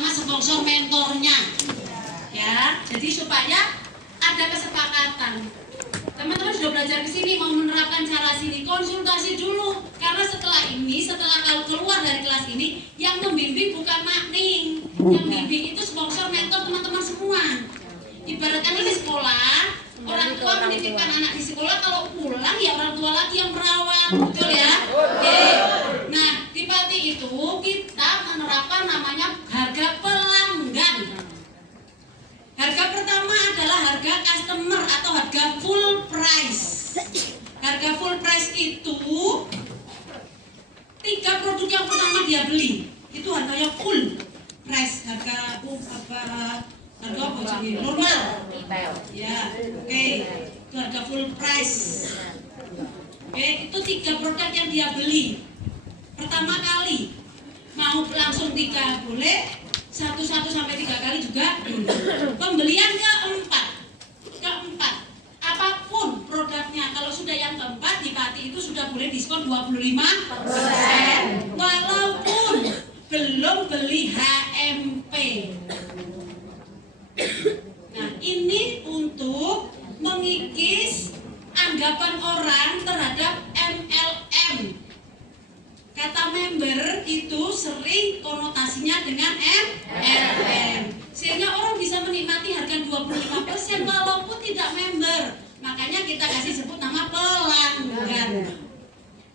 sama sponsor mentornya. Ya, jadi supaya ada kesepakatan. Teman-teman sudah belajar ke sini, mau menerapkan cara sini, konsultasi dulu. Karena setelah kalau keluar dari kelas ini, yang membimbing bukan makning. Yang bimbing itu sponsor mentor teman-teman semua. Ibaratkan ini sekolah, orang tua menitipkan anak di sekolah, kalau pulang ya orang tua lagi yang merawat, betul ya? Oke. Nah, di Pati itu kita menerapkan namanya harga pelanggan. Harga pertama adalah harga customer atau harga full price. Harga full price itu 3 produk yang pertama dia beli, itu harganya full price, harga apa jadi normal. Ya, oke. Itu harga full price. Oke, itu 3 produk yang dia beli. Pertama kali mau langsung 3 boleh, 1 sampai 3 kali juga boleh. Pembelian keempat, apapun produknya, kalau sudah yang keempat di Pati itu sudah boleh diskon 25%, walaupun belum beli HMP. Nah, ini untuk mengikis anggapan orang terhadap MLM. Kata member itu sering konotasinya dengan MLM, sehingga orang bisa menikmati harga 25% walaupun tidak member. Makanya kita kasih sebut nama pelanggan.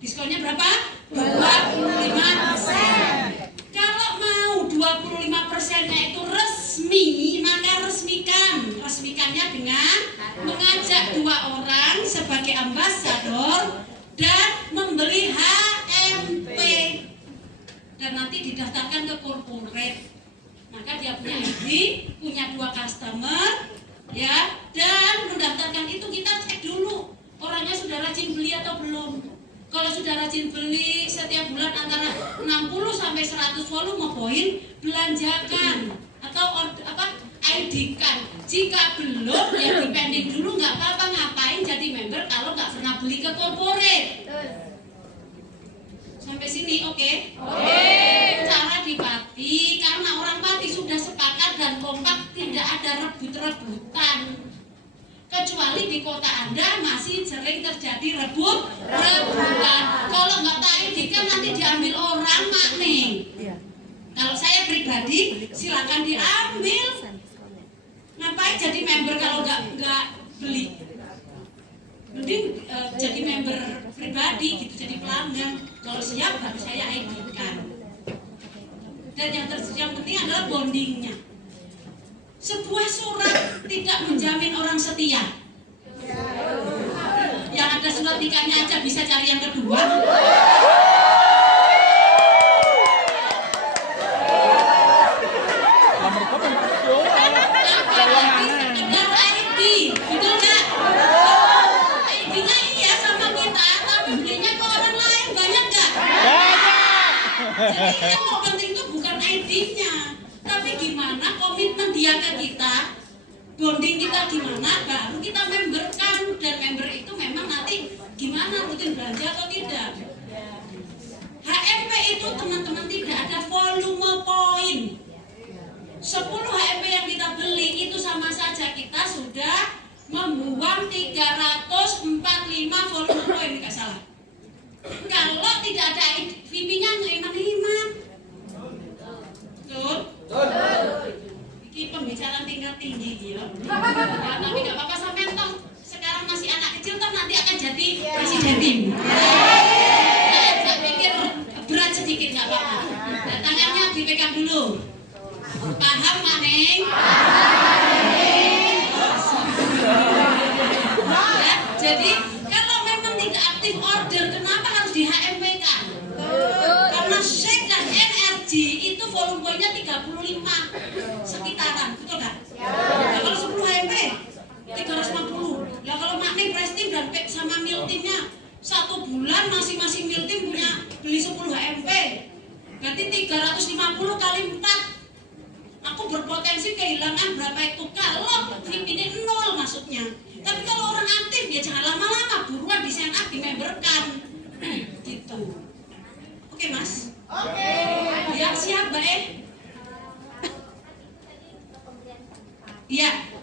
Diskonnya berapa? 25%. Kalau mau 25%-nya itu resmi, maka resmikannya dengan mengajak 2 orang sebagai ambasador dan membeli HMP, dan nanti didaftarkan ke corporate. Maka dia punya ID, punya 2 customer, ya, dan mendaftarkan itu kita cek dulu orangnya sudah rajin beli atau belum. Kalau sudah rajin beli setiap bulan antara 60 sampai 100 volume poin, belanjakan atau ID-kan. Jika belum, ya dipending dulu, nggak apa-apa. Ngapain jadi member kalau nggak pernah beli ke corporate? Sampai sini oke? Cara di Pati, karena orang Pati sudah sepakat dan kompak, tidak ada rebut-rebutan. Kecuali di kota Anda masih sering terjadi rebut-rebutan. Kalau nggak ID-kan nanti diambil orang makning. Kalau saya pribadi, silakan diambil. Ngapain jadi member kalau nggak beli? Mending jadi member pribadi gitu, jadi pelanggan. Kalau siap baru saya ID-kan. Dan yang penting adalah bondingnya. Sebuah surat tidak menjamin orang setia. Yang ada surat nikahnya aja bisa cari yang kedua. Jadi yang mau penting itu bukan ID-nya, tapi gimana komitmen dia ke kita, bonding kita gimana, baru kita memberkan. Dan member itu memang nanti gimana, rutin belanja atau tidak. HMP itu teman-teman tidak ada volume poin. 10 HMP yang kita beli itu sama saja kita sudah membuang 345 volume poin, nggak salah. Kalau tidak ada VP-nya hemat-hemat. Betul? Ini pembicaraan tingkat tinggi gitu. Ya, tapi nggak apa-apa, sampai toh sekarang masih anak kecil, toh nanti akan jadi presiden tim. Saya pikir berat sedikit, nggak apa-apa. Dan tangannya dipegang dulu. Paham, Mak Neng? Ya, jadi kalau memang tidak aktif order, kenapa harus di HMP-kan? Karena SEC dan NRG itu volume poinnya 35 sekitaran, betul nggak? Nah, kalau 10 HMP 350. Nah, kalau Makni Prestim dan sama Miltimnya 1 bulan masing-masing Miltim punya beli 10 HMP, berarti 350 kali 4. Aku berpotensi kehilangan berapa itu kalau VIP ini 0 masuknya. Tapi kalau orang aktif ya jangan lama-lama, buruan di sign up, dimemberkan gitu. Oke Mas? Oke. Ya siap Mbak Iya.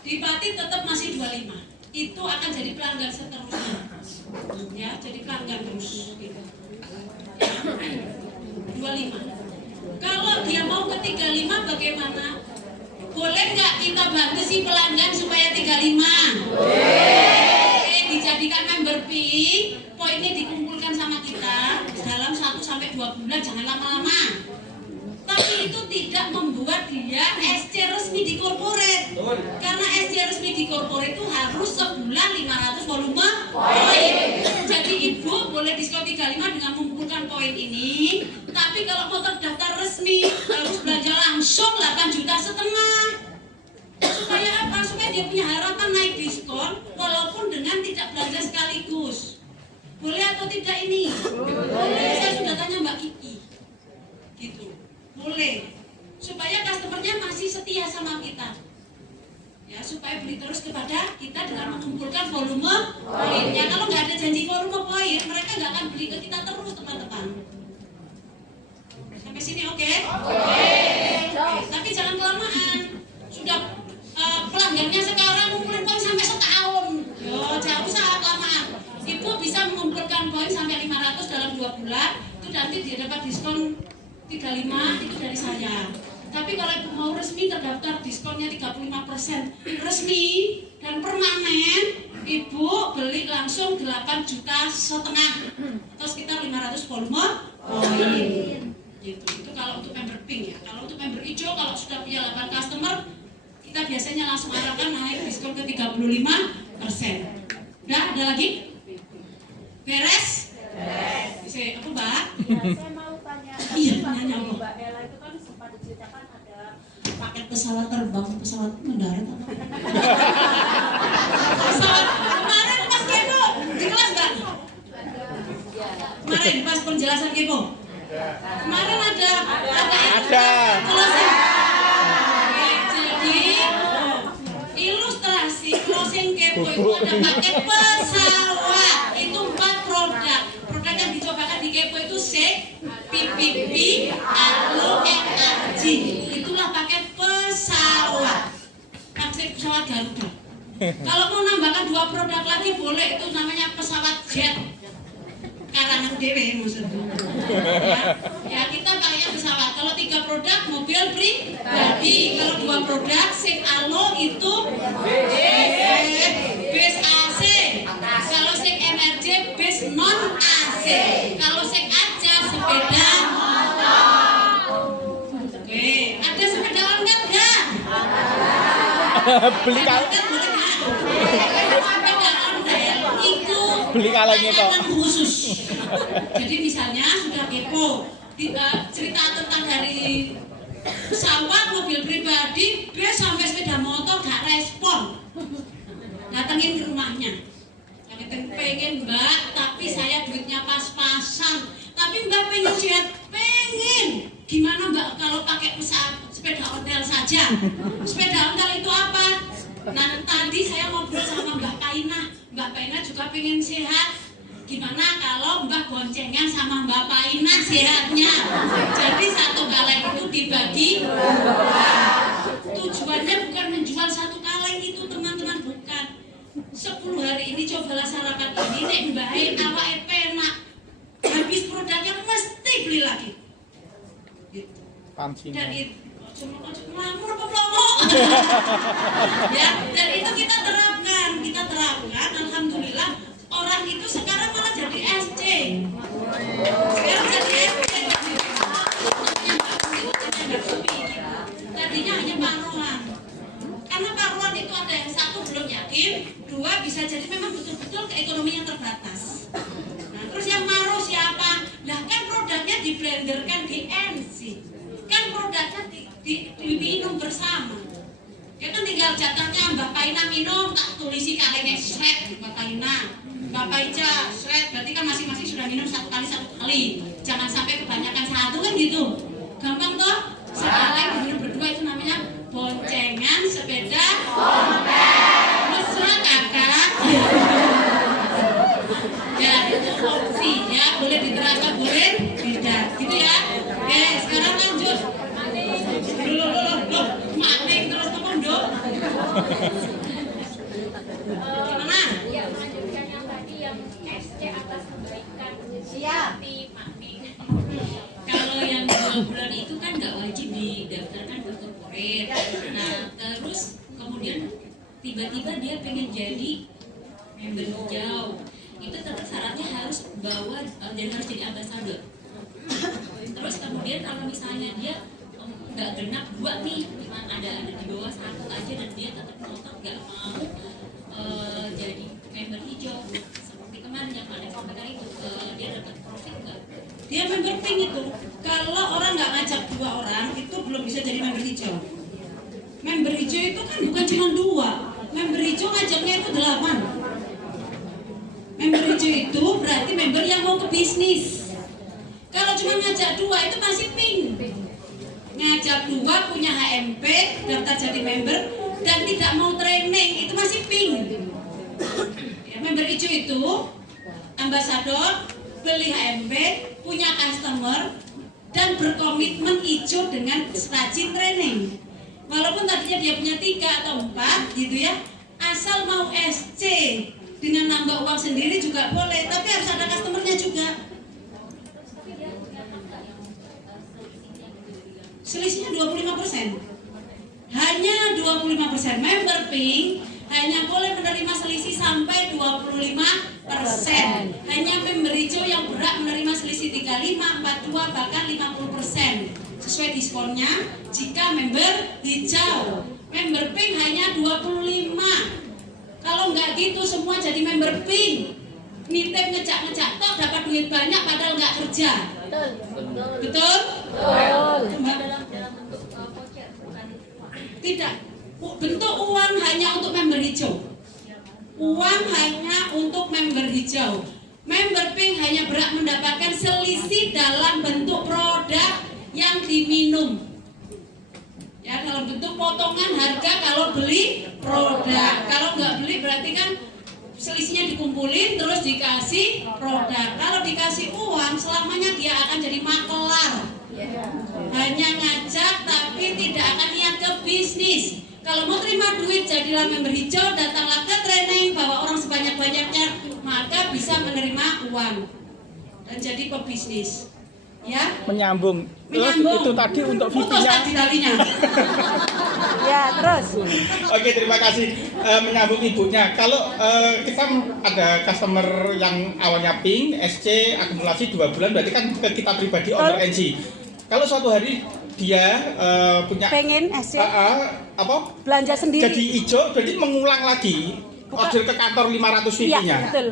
Di Pati tetap masih 25. Itu akan jadi pelanggan seterusnya. Ya, jadi pelanggan terus gitu. 25. Kalau dia mau ke 35 bagaimana? Boleh nggak kita bantu si pelanggan supaya 35? Oke, dijadikan member fee, poinnya dikumpulkan sama kita dalam 1-2 bulan, jangan lama-lama. Tapi itu tidak membuat dia SC resmi di corporate. Karena SC resmi di corporate itu harus sebulan 500 volume poin. Jadi ibu boleh diskon 35 dengan mengumpulkan poin ini. Tapi kalau mau terdaftar resmi harus belanja langsung 8,5 juta. Supaya apa? Supaya dia punya harapan naik diskon walaupun dengan tidak belanja sekaligus. Boleh atau tidak ini? Boleh. Saya sudah tanya Mbak Kiki. Gitu. Boleh, supaya customernya masih setia sama kita, ya supaya beli terus kepada kita dengan mengumpulkan volume poinnya. Kalau nggak ada janji volume poin, mereka nggak akan beli ke kita terus, teman-teman. Sampai sini oke? Oke. Tapi jangan kelamaan. Sudah pelanggannya sekarang ngumpulin poin sampai setahun, yo jangan usah kelamaan. Ibu bisa mengumpulkan poin sampai 500 dalam 2 bulan, itu nanti dia dapat diskon 35 itu dari saya. Tapi kalau ibu mau resmi terdaftar diskonnya 35% resmi dan permanen, ibu beli langsung 8,5 juta atau sekitar 500 volume poin. Gitu. Itu kalau untuk member pink ya. Kalau untuk member hijau, kalau sudah punya 8 customer, kita biasanya langsung arahkan naik diskon ke 35%. Udah ada lagi? Beres? Beres. Bisa apa Mbak? Saya mau tanya. Iya, nanya apa? Mbak Ella itu kan sempat diceritakan ada paket pesawat terbang, pesawat mendarat apa? Pesawat kemarin pas kepo di kelas nggak? Kemarin pas penjelasan kepo. Kemarin ada. Closing. Jadi ilustrasi closing kepo itu ada paket pesawat. Itu 4 produk. Produk yang dicobakan di kepo itu SIG, PPP, ALO, NRG. Itulah paket pesawat. Paket pesawat Garuda. Kalau mau nambahkan 2 produk lagi boleh, itu namanya pesawat jet. Karangan dewe maksudnya. Ya kita pakainya pesawat. Kalau 3 produk mobil pribadi. Kalau 2 produk SIG ALO itu bis AC. Kalau SIG MRJ bis non AC. Kalau SIG aja sepeda motor. Oke, ada sepeda ontel nggak? Beli kalau sepeda ontel itu beli kalengnya kok khusus. Jadi misalnya sudah kepo cerita tentang dari pesawat, mobil pribadi, bis sampai sepeda motor gak respon. Datengin ke rumahnya. Pengen Mbak, tapi saya duitnya pas-pasan. Tapi Mbak pengen sehat, pengen. Gimana Mbak kalau pakai sepeda ontel saja? Sepeda ontel itu apa? Nah tadi saya ngobrol sama Mbak Paina. Mbak Paina juga pengen sehat. Gimana kalau Mbak boncengan sama Mbak Paina sehatnya? Jadi 1 kaleng itu dibagi 2. Tujuannya bukan menjual 1 kaleng itu teman-teman, bukan. 10 hari ini cobalah sarapan ini, nek mbahe awake penak. Habis produknya mesti beli lagi. Gitu. Dan itu nglamur apa plongok. Ya, dan itu kita terapkan, alhamdulillah orang itu sekarang malah jadi SC. Sekarang jadi SC. Tadinya hanya paruan. Karena paruan itu ada yang 1 belum yakin, 2 bisa jadi memang betul-betul keekonomian terbatas. Nah, terus yang maruh siapa? Lah kan produknya diblenderkan di NC. Kan produknya diminum bersama. Ya kan tinggal jatahnya Mbak Paina minum, tak tulisi kalengnya shred Mbak Paina. Mbak Paica shred, berarti kan masing-masing sudah minum 1 kali. Jangan sampai kebanyakan 1 kan gitu. Gampang toh? Sekaleng minum berdua itu namanya boncengan sepeda mesra kakak. Ya itu opsi ya, boleh diterapkan boleh standar, gitu ya. Oke, sekarang lanjut. Loh, maning terus temen dong. Gimana? Ya, melanjutkan yang tadi yang SC atas kebaikan. Seperti makning. Kalau yang 2 bulan itu kan nggak wajib didaftarkan ke korporat. Nah, terus kemudian tiba-tiba dia pengen jadi member hijau. Itu tetap syaratnya harus bawa dan harus jadi ambasador. Terus kemudian kalau misalnya dia nggak genap 2 nih, cuma ada di bawah 1 aja dan dia tetap ngotot nggak mau jadi member hijau. Seperti kemarin yang ada sampaikan itu, dia dapat profit nggak? Dia member pink itu. Kalau orang nggak ngajak 2 orang itu belum bisa jadi member hijau. Member hijau itu kan bukan cuma 2. Member hijau ngajaknya itu 8. Member hijau itu berarti member yang mau ke bisnis. Kalau cuma ngajak 2 itu masih pink. Ngajak 2 punya HMP, daftar jadi member dan tidak mau training itu masih pink. Ya, member hijau itu ambasador, beli HMP, punya customer dan berkomitmen hijau dengan rajin training. Walaupun tadinya dia punya 3 atau 4 gitu ya, asal mau SC dengan nambah uang sendiri juga boleh, tapi harus ada customernya juga. Selisihnya 25%. Hanya 25%. Member pink hanya boleh menerima selisih sampai 25%. Hanya member hijau yang berhak menerima selisih 35, 42, bahkan 50%. Sesuai diskonnya jika member hijau. Member pink hanya 25. Kalau nggak gitu semua jadi member pink. Nitip ngejak-ngejak tok dapat duit banyak padahal nggak kerja. Betul? Dalam bentuk voucher, bukan uang. Tidak. Bentuk uang hanya untuk member hijau. Uang hanya untuk member hijau. Member pink hanya berhak mendapatkan selisih dalam bentuk produk yang diminum. Ya, dalam bentuk potongan harga kalau beli produk. Kalau nggak beli berarti kan selisihnya dikumpulin terus dikasih produk. Kalau dikasih uang selamanya dia akan jadi makelar. Hanya ngajak tapi tidak akan niat ke bisnis. Kalau mau terima duit jadilah member hijau, datanglah ke training, bawa orang sebanyak-banyaknya, maka bisa menerima uang dan jadi pebisnis. Ya? Menyambung. Menyambung. Itu tadi untuk Putus VP-nya. tadi talinya. Ya, terus. Oke, terima kasih. Menyambung ibunya. Kalau kita ada customer yang awalnya pink, SC, akumulasi 2 bulan, berarti kan ke kita pribadi owner NG. Kalau suatu hari dia punya Pengen SC apa? belanja sendiri. Jadi hijau, berarti mengulang lagi order ke kantor 500 VP-nya. Iya, betul.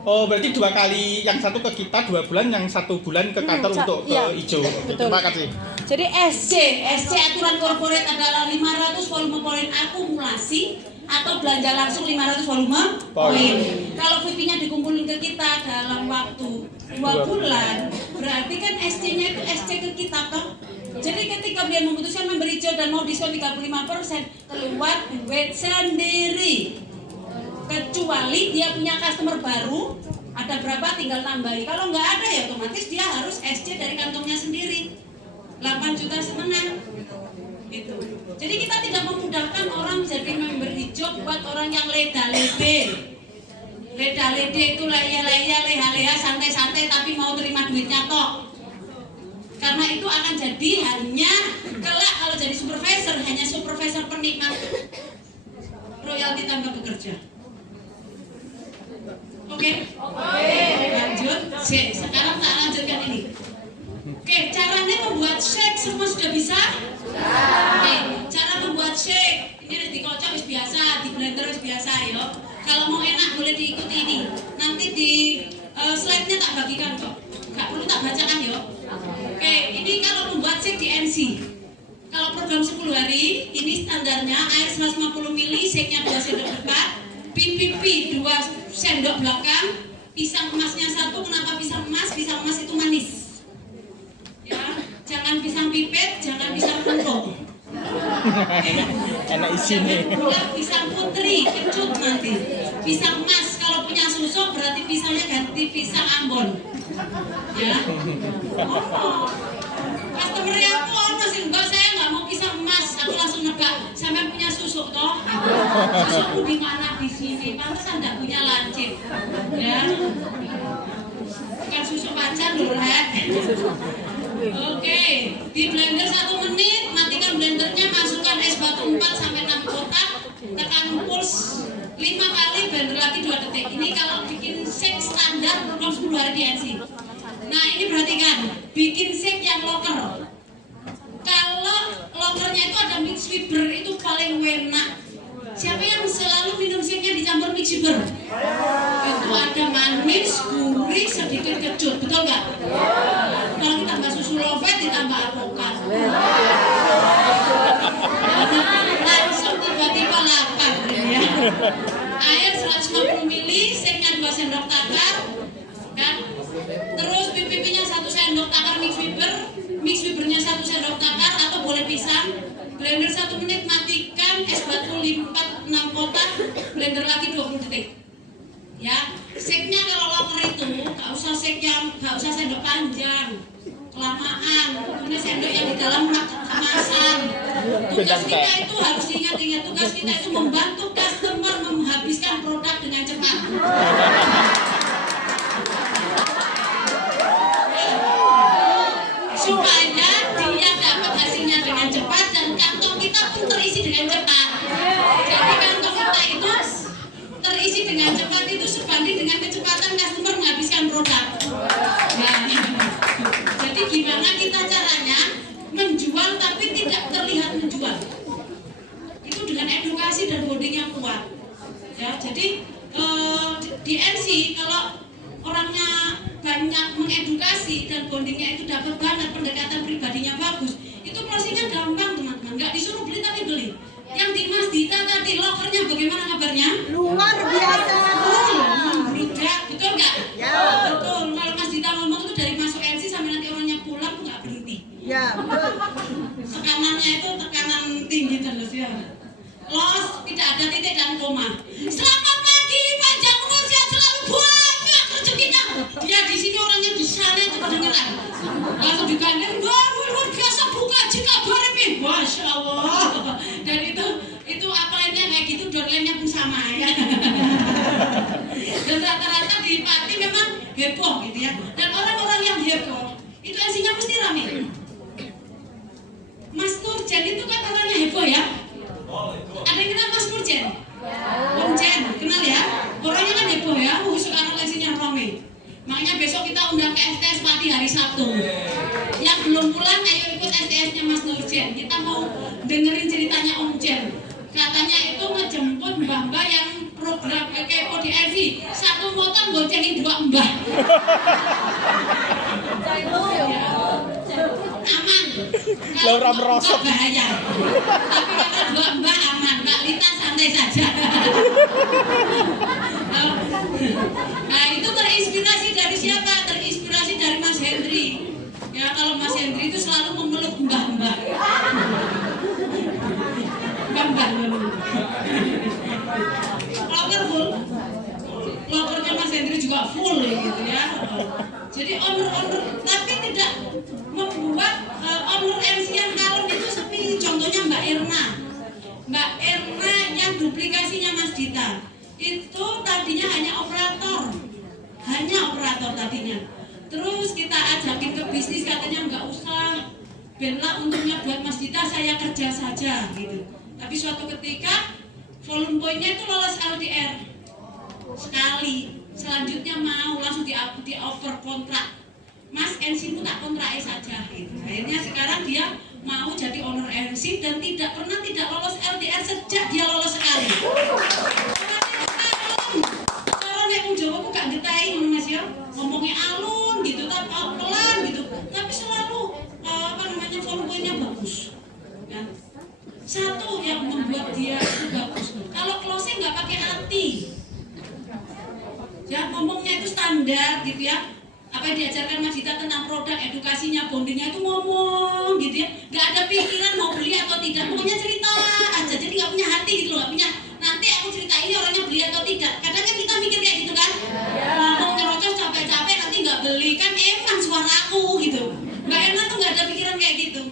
Oh, berarti 2 kali, yang satu ke kita 2 bulan, yang 1 bulan ke kantor untuk ke iya. hijau. Oke, Betul. terima kasih. Jadi SC SC aturan korporat adalah 500 volume poin akumulasi atau belanja langsung 500 volume poin. Kalau VP-nya dikumpulin ke kita dalam waktu 2 bulan, berarti kan SC-nya itu SC ke kita toh. Jadi ketika dia memutuskan member hijau dan mau diskon 35%, keluar duit sendiri. Kecuali dia punya customer baru, ada berapa tinggal tambahi. Kalau nggak ada ya otomatis dia harus SC dari kantongnya sendiri. 8,5 juta gitu. Jadi kita tidak memudahkan orang jadi member hijau buat orang yang leda-lede. Leda-lede itu leya-leya, leha-leha, santai-santai tapi mau terima duitnya tok. Karena itu akan jadi hanya kelak kalau jadi supervisor, hanya supervisor penikmat royalti tanpa bekerja. Oke? Lanjut. Sekarang tak lanjutkan ini. Oke, caranya membuat shake semua sudah bisa? Oke, cara membuat shake ini dikocok wis biasa, di blender wis biasa ya. Kalau mau enak boleh diikuti ini. Nanti di slide-nya tak bagikan kok. Gak perlu tak bacakan ya. Oke, ini kalau membuat shake di NC. Kalau program 10 hari, ini standarnya air 150 ml, shake-nya 2 sendok dekat, PPP 2 sendok belakang, pisang emasnya 1. Kenapa pisang emas? Pisang emas itu manis. Ya, jangan pisang pipet, jangan pisang pentol. Enak isinya. Jangan pula pisang putri, kecut nanti. Pisang emas kalau punya susuk berarti pisangnya ganti pisang Ambon. Ya. Oh. Customer-nya aku ono sih, Mbak, saya nggak mau pisang emas. Aku langsung nebak, sampai punya susuk toh. Susukku di mana di sini? Pantesan nggak punya lancip. Ya. Bukan susuk pacar loh, Rek. Oke, di blender 1 menit, matikan blendernya, masukkan es batu 4 sampai 6 kotak, tekan puls 5 kali, blender lagi 2 detik. Ini kalau bikin shake standar belum 10 hari di NC. Nah, ini perhatikan, bikin shake yang loker. Kalau lokernya itu ada mix fiber, itu paling enak. Siapa yang selalu minum shake-nya dicampur mix fiber? Itu ada manis, gurih, sedikit kecut, betul nggak? Kalau ditambah susu lovet, ditambah alpukat, langsung tiba-tiba lapar ya. Air 150 ml, shake-nya 2 sendok takar, kan? Terus pipinya 1 sendok takar mix fibernya 1 sendok takar atau boleh pisang. Blender 1 menit, matikan, es batu 6 kotak, blender lagi 20 detik. Ya, shake-nya kalau loker itu nggak usah shake yang nggak usah sendok panjang, kelamaan. Ini sendok yang di dalam kemasan. Tugas kita itu harus ingat-ingat, tugas kita itu membantu customer menghabiskan produk dengan cepat. Supaya dia dapat hasilnya dengan cepat dan kantong kita pun terisi dengan cepat. Jadi kantong kita itu terisi dengan cepat itu sebanding dengan kecepatan customer menghabiskan produk. Nah, jadi gimana kita caranya menjual tapi tidak terlihat menjual? Itu dengan edukasi dan bonding yang kuat. Ya, jadi di MC kalau orangnya banyak mengedukasi dan bondingnya itu dapat banget, pendekatan pribadinya bagus, itu closingnya gampang teman-teman, nggak disuruh beli tapi beli. Yang di Mas Dita tadi lokernya bagaimana kabarnya? Luar biasa. Membludak, betul nggak? Ya. Betul. Kalau Mas Dita ngomong itu dari masuk MC sampai nanti orangnya pulang tuh nggak berhenti. Ya, betul. Tekanannya itu tekanan tinggi terus ya. Los, tidak ada titik dan koma. Selamat pagi, panjang umur, sehat selalu, banyak rezekinya. Dia di sini orangnya di sana itu kedengeran. Langsung digandeng, wah luar biasa buka jika baripin, masya Allah. Dan itu upline-nya kayak gitu, downline-nya pun sama ya. Dan rata-rata di Pati memang heboh gitu ya. Dan orang-orang yang heboh itu MC-nya mesti rame. Mas Nurjen itu kan orangnya heboh ya. Ada yang kenal Mas Nurjen? Om Jen, kenal ya? Orangnya kan heboh ya, sekarang MC-nya rame. Makanya besok kita undang ke STS Pati hari Sabtu. Yang belum pulang ayo ikut STS-nya Mas Nurjen. Kita mau dengerin ceritanya Om Jen. Katanya itu ngejemput mbah-mbah yang program kepo di RV. 1 motor goncengin 2 mbah. Aman. Kalau merosot bahaya. Tapi kalau 2 mbah aman. Mbak Lita santai saja. Nah itu terinspirasi dari siapa? Terinspirasi dari Mas Hendri. Ya kalau Mas Hendri itu selalu memeluk mbah-mbah. Mbah-mbah. Loker full. Lokernya Mas Hendri juga full gitu ya. Jadi owner-owner tapi tidak membuat owner MC yang kalem itu sepi. Contohnya Mbak Erna. Mbak Erna yang duplikasinya Mas Dita. Itu tadinya hanya operator tadinya. Terus kita ajakin ke bisnis, katanya nggak usah, benlah untungnya buat Mas Dita, saya kerja saja gitu. Tapi suatu ketika volume poinnya itu lolos LDR sekali, selanjutnya mau langsung di offer kontrak. Mas MC mu tak kontraknya saja gitu. Akhirnya sekarang dia mau jadi owner MC dan tidak lolos LDR sejak dia lolos sekali. Nek Jawa aku gak ngetai Mas ya, ngomongnya alun gitu, tapi pelan gitu, tapi selalu volume-nya bagus. Ya. Satu yang membuat dia itu bagus. Kalau closing nggak pakai hati, ya ngomongnya itu standar gitu ya. Apa yang diajarkan Mas Dita tentang produk, edukasinya, bondingnya itu ngomong gitu ya, nggak ada pikiran mau beli atau tidak, pokoknya cerita aja, jadi nggak punya hati gitu loh, nggak punya nanti aku cerita ini orangnya beli atau tidak. Kadang kan kita mikir kayak gitu kan, beli kan eman suaraku gitu. Mbak Erna tuh nggak ada pikiran kayak gitu.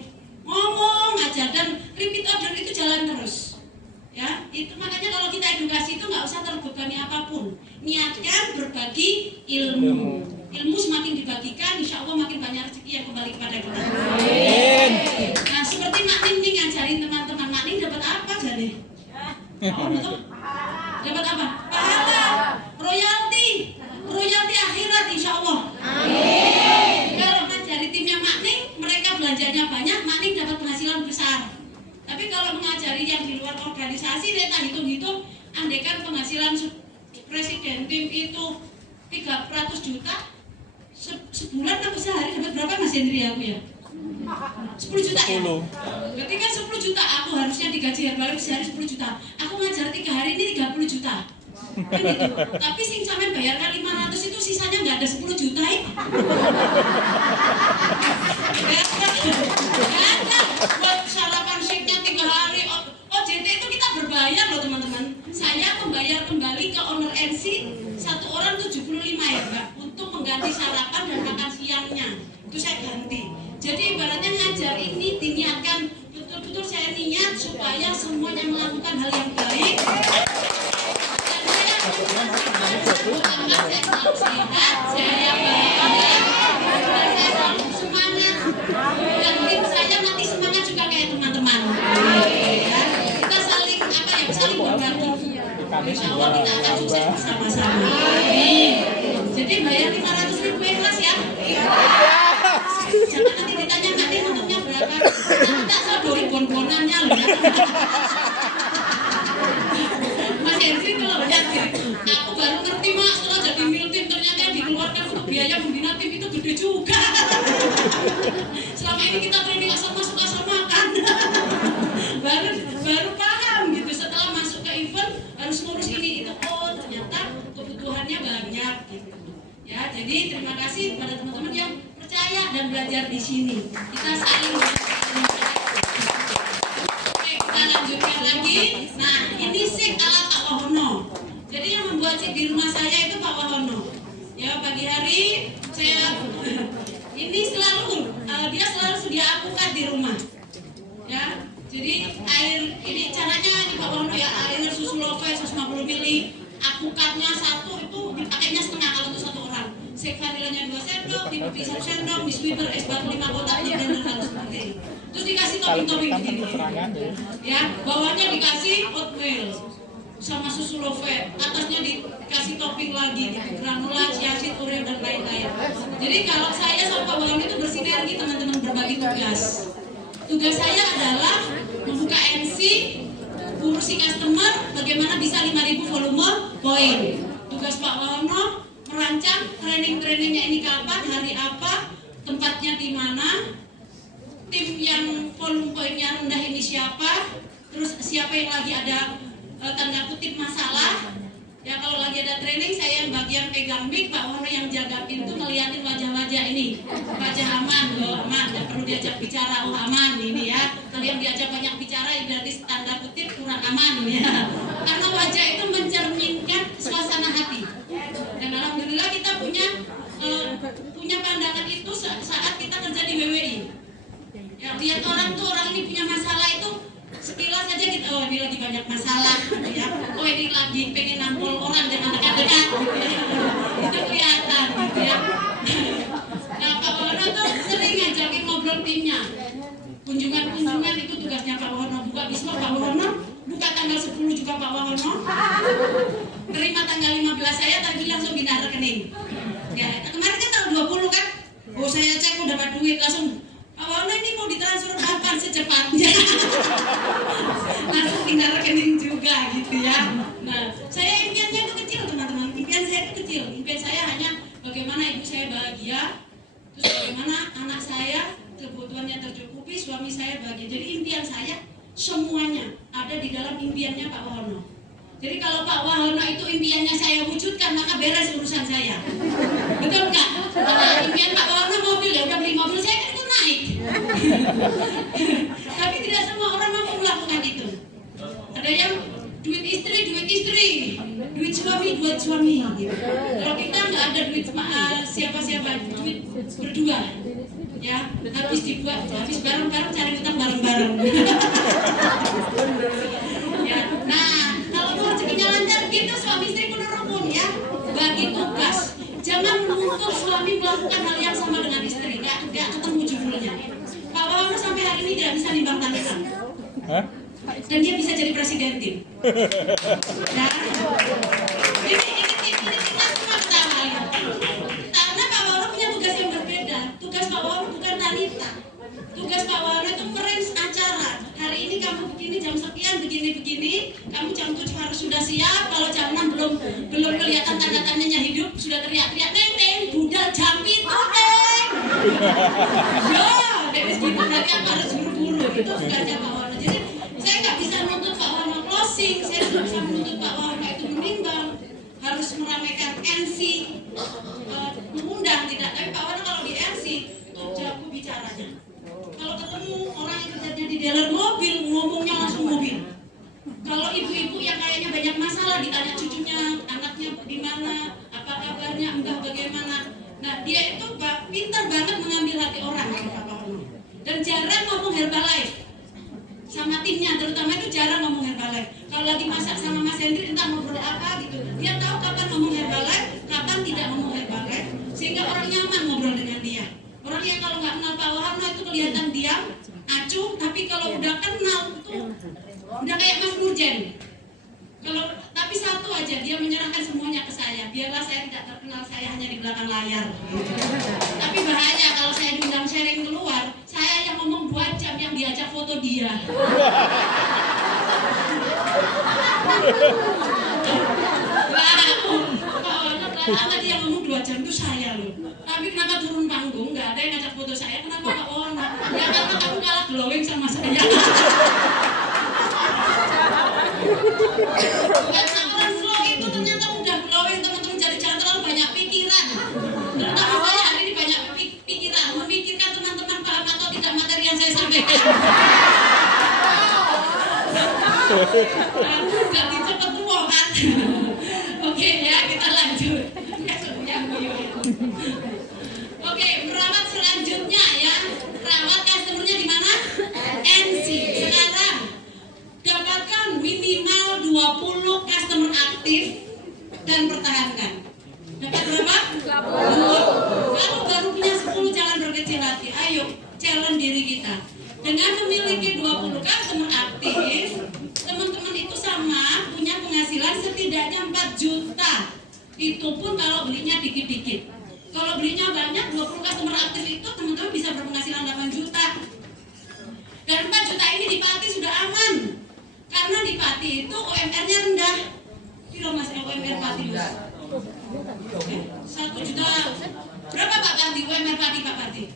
Ngomong aja dan repeat order itu jalan terus. Ya, itu makanya kalau kita edukasi itu nggak usah terbebani apapun. Niatkan berbagi ilmu. Ilmu semakin dibagikan, insya Allah makin banyak rezeki yang kembali kepada kita. Amin. Nah, seperti Mak Ning nih ngajarin teman-teman. Mak Ning dapat apa jadi? Oh, betul? Dapat apa? Pahala, royalti akhirat insya Allah. Kalau ngajari timnya Mak Ning, mereka belanjanya banyak, Mak Ning dapat penghasilan besar. Tapi kalau mengajari yang di luar organisasi, kita hitung-hitung, andaikan penghasilan presiden tim itu 300 juta, sebulan atau sehari dapat berapa Mas Hendri aku ya? 10 juta ya? Berarti kan 10 juta aku harusnya digaji Herbalife sehari 10 juta. Aku ngajar 3 hari ini 30 juta. Kan gitu. Tapi sing sampean bayarkan 500 itu sisanya nggak ada 10 juta ya? Nggak ada. Buat sarapan shiftnya 3 hari. OJT itu kita berbayar loh teman-teman. Saya membayar kembali ke owner NC 1 orang 75 ya Mbak, untuk mengganti sarapan dan makan siangnya. Itu saya ganti. Jadi ibaratnya ngajar ini diniatkan betul-betul saya niat supaya semuanya melakukan hal yang baik. Dan saya amat saya selalu sehat, saya bahagia, dan saya selalu semangat. Dan tim saya nanti semangat juga kayak teman-teman. Ya, kita saling saling berbagi. Insya Allah kita akan sukses bersama-sama. Jadi bayar 500.000 ikhlas ya. Jangan nanti ditanya nanti untuknya berapa. Tak sodori bon-bonannya loh. Mas Henry itu loh ya. Aku baru ngerti Mas setelah jadi mil tim ternyata yang dikeluarkan untuk biaya membina tim itu gede juga. Selama ini kita training asal masuk asal makan. baru paham gitu setelah masuk ke event harus ngurus ini itu. Oh ternyata kebutuhannya banyak gitu. Ya jadi terima kasih kepada teman-teman yang percaya dan belajar di sini. Kita saling Oke, kita lanjutkan lagi. Nah, ini sik ala Pak Wahono. Jadi yang membuat sik di rumah saya itu Pak Wahono. Ya, pagi hari saya ini selalu dia selalu sedia alpukat di rumah. Ya, jadi air ini caranya ini Pak Wahono ya, air susu Love 150 ml, alpukatnya satu itu dipakainya setengah kalau untuk satu orang. Shake vanilanya 2 sendok, dipipi 1 sendok, Miss Weber es batu 5 kotak dan harus seperti ini. Terus dikasih topping-topping begini. Ya, bawahnya dikasih oatmeal sama susu Love, atasnya dikasih topping lagi, granula, chia seed, oreo dan lain-lain. Jadi kalau saya sama Pak Wahono itu bersinergi teman-teman berbagi tugas. Tugas saya adalah membuka NC, urusi customer, bagaimana bisa 5.000 volume poin. Tugas Pak Wahono merancang training-trainingnya ini kapan, hari apa, tempatnya di mana, tim yang volume poinnya rendah ini siapa, terus siapa yang lagi ada tanda kutip masalah. Ya kalau lagi ada training saya yang bagian pegang mic, Pak Wahono yang jaga pintu ngeliatin wajah-wajah ini. Wajah aman, loh aman, gak perlu diajak bicara, oh aman ini ya. Kalian diajak banyak bicara berarti tanda kutip kurang aman ya. Karena wajah itu mencerminkan suasana hati. Dan alhamdulillah kita punya pandangan itu saat kita kerja di WWI. Ya lihat orang tuh orang ini punya masalah itu sekilas aja kita oh ini lagi banyak masalah gitu ya. Oh ini lagi pengen nampol orang dengan dekat-dekat gitu ya. Itu kelihatan gitu ya. Nah Pak Wahono tuh sering ngajakin ngobrol timnya. Kunjungan itu tugasnya Pak Wahono. Buka bisma Pak Wahono, buka tanggal 10 juga Pak Wahono. Terima tanggal 15 saya tadi langsung pindah rekening. Ya, kemarin kan tanggal 20 kan? Oh saya cek udah dapat duit langsung. Pak Wahono ini mau ditransfer kapan secepatnya? Langsung pindah rekening juga gitu ya. Nah, saya impiannya itu kecil teman-teman. Impian saya itu kecil. Impian saya hanya bagaimana ibu saya bahagia, terus bagaimana anak saya kebutuhannya tercukupi, suami saya bahagia. Jadi impian saya semuanya ada di dalam impiannya Pak Wahono. Jadi kalau Pak Wahono itu impiannya saya wujudkan, maka beres urusan saya. Betul nggak? Nah, impian Pak Wahono mobil, ya udah beli mobil saya kan itu naik. Tapi tidak semua orang mampu melakukan itu. Ada yang duit istri, duit suami gitu. Kalau kita nggak ada duit siapa-siapa duit berdua. Ya, habis dibuat, habis bareng-bareng cari utang bareng-bareng. Ya, nah kalau mau rezekinya lancar gitu suami istri kudu rukun ya, bagi tugas. Jangan menuntut suami melakukan hal yang sama dengan istri, nggak ketemu judulnya. Pak Wawono sampai hari ini tidak bisa nimbang tangan, dan dia bisa jadi presiden tim. Nah, ini timnas fakta ya. Karena Pak Wawono punya tugas yang berbeda. Tugas Pak Wawono bukan wanita. Tugas Pak Wawono itu merange acara. Hari ini kamu begini jam sekian begini. Kamu jam 7 harus sudah siap. Kalau jam 6 belum kelihatan tanda-tandanya hidup, sudah teriak-teriak neng budal jam itu neng. Ya, dari segitu berarti apa harus buru-buru. Itu tugasnya Pak Wawono. Jadi saya nggak bisa menuntut Pak Wawono closing. Saya nggak bisa menuntut Pak Wawono itu menimbang. Harus meramaikan NC, mengundang tidak. Tapi Pak Wawono kalau di NC itu jago bicaranya. Kalau ketemu orang yang kerjanya di dealer mobil, ngomongnya langsung mobil. Kalau ibu-ibu yang kayaknya banyak masalah, ditanya cucunya, anaknya di mana, apa kabarnya, enggak bagaimana. Nah dia itu pintar banget mengambil hati orang, Pak Wawono. Dan jarang ngomong Herbalife sama timnya, terutama itu jarang ngomong Herbalife. Kalau lagi masak sama Mas Hendri entah ngobrol apa gitu, dia tahu kapan ngomong Herbalife, kapan tidak ngomong Herbalife, sehingga orang nyaman ngobrol dengan dia. Orang yang kalau nggak kenal Pak Wawono itu kelihatan diam, acuh, tapi kalau udah kenal itu udah kayak Mas Nurjen. Tapi satu aja, dia menyerahkan semuanya ke saya. Biarlah saya tidak terkenal, saya hanya di belakang layar. Tapi bahaya kalau saya diundang sharing keluar, saya yang ngomong 2 jam yang diajak foto dia. Karena dia ngomong 2 jam itu saya loh. Tapi kenapa turun panggung nggak ada yang ngajak foto saya? Kenapa Pak Wawono? Ya karena kamu kalah glowing sama saya. Karena orang vlog itu ternyata udah glowing, teman-teman, jadi jangan terlalu banyak pikiran. Terutama saya hari ini banyak pikiran, memikirkan teman-teman paham atau tidak materi yang saya sampaikan. Ganti cepet tua kan. Oke ya, kita lanjut. Oke, merawat selanjutnya ya. Rawat customernya di mana? NC. Sekarang dapatkan minimal 20 customer aktif dan pertahankan. Dapat berapa? 20. Kalau baru punya 10 jangan berkecil hati. Ayo, challenge diri kita. Dengan memiliki 20 customer aktif, teman-teman itu sama punya penghasilan setidaknya 4 juta. Itu pun kalau belinya dikit-dikit. Kalau belinya banyak, 20 customer aktif itu teman-teman bisa berpenghasilan 8 juta. Dan 4 juta ini di Pati sudah aman. Karena di Pati itu UMR-nya rendah. Kilo Mas UMR Pati Mas? 1 juta. Berapa Pak Pati UMR Pati Pak Pati?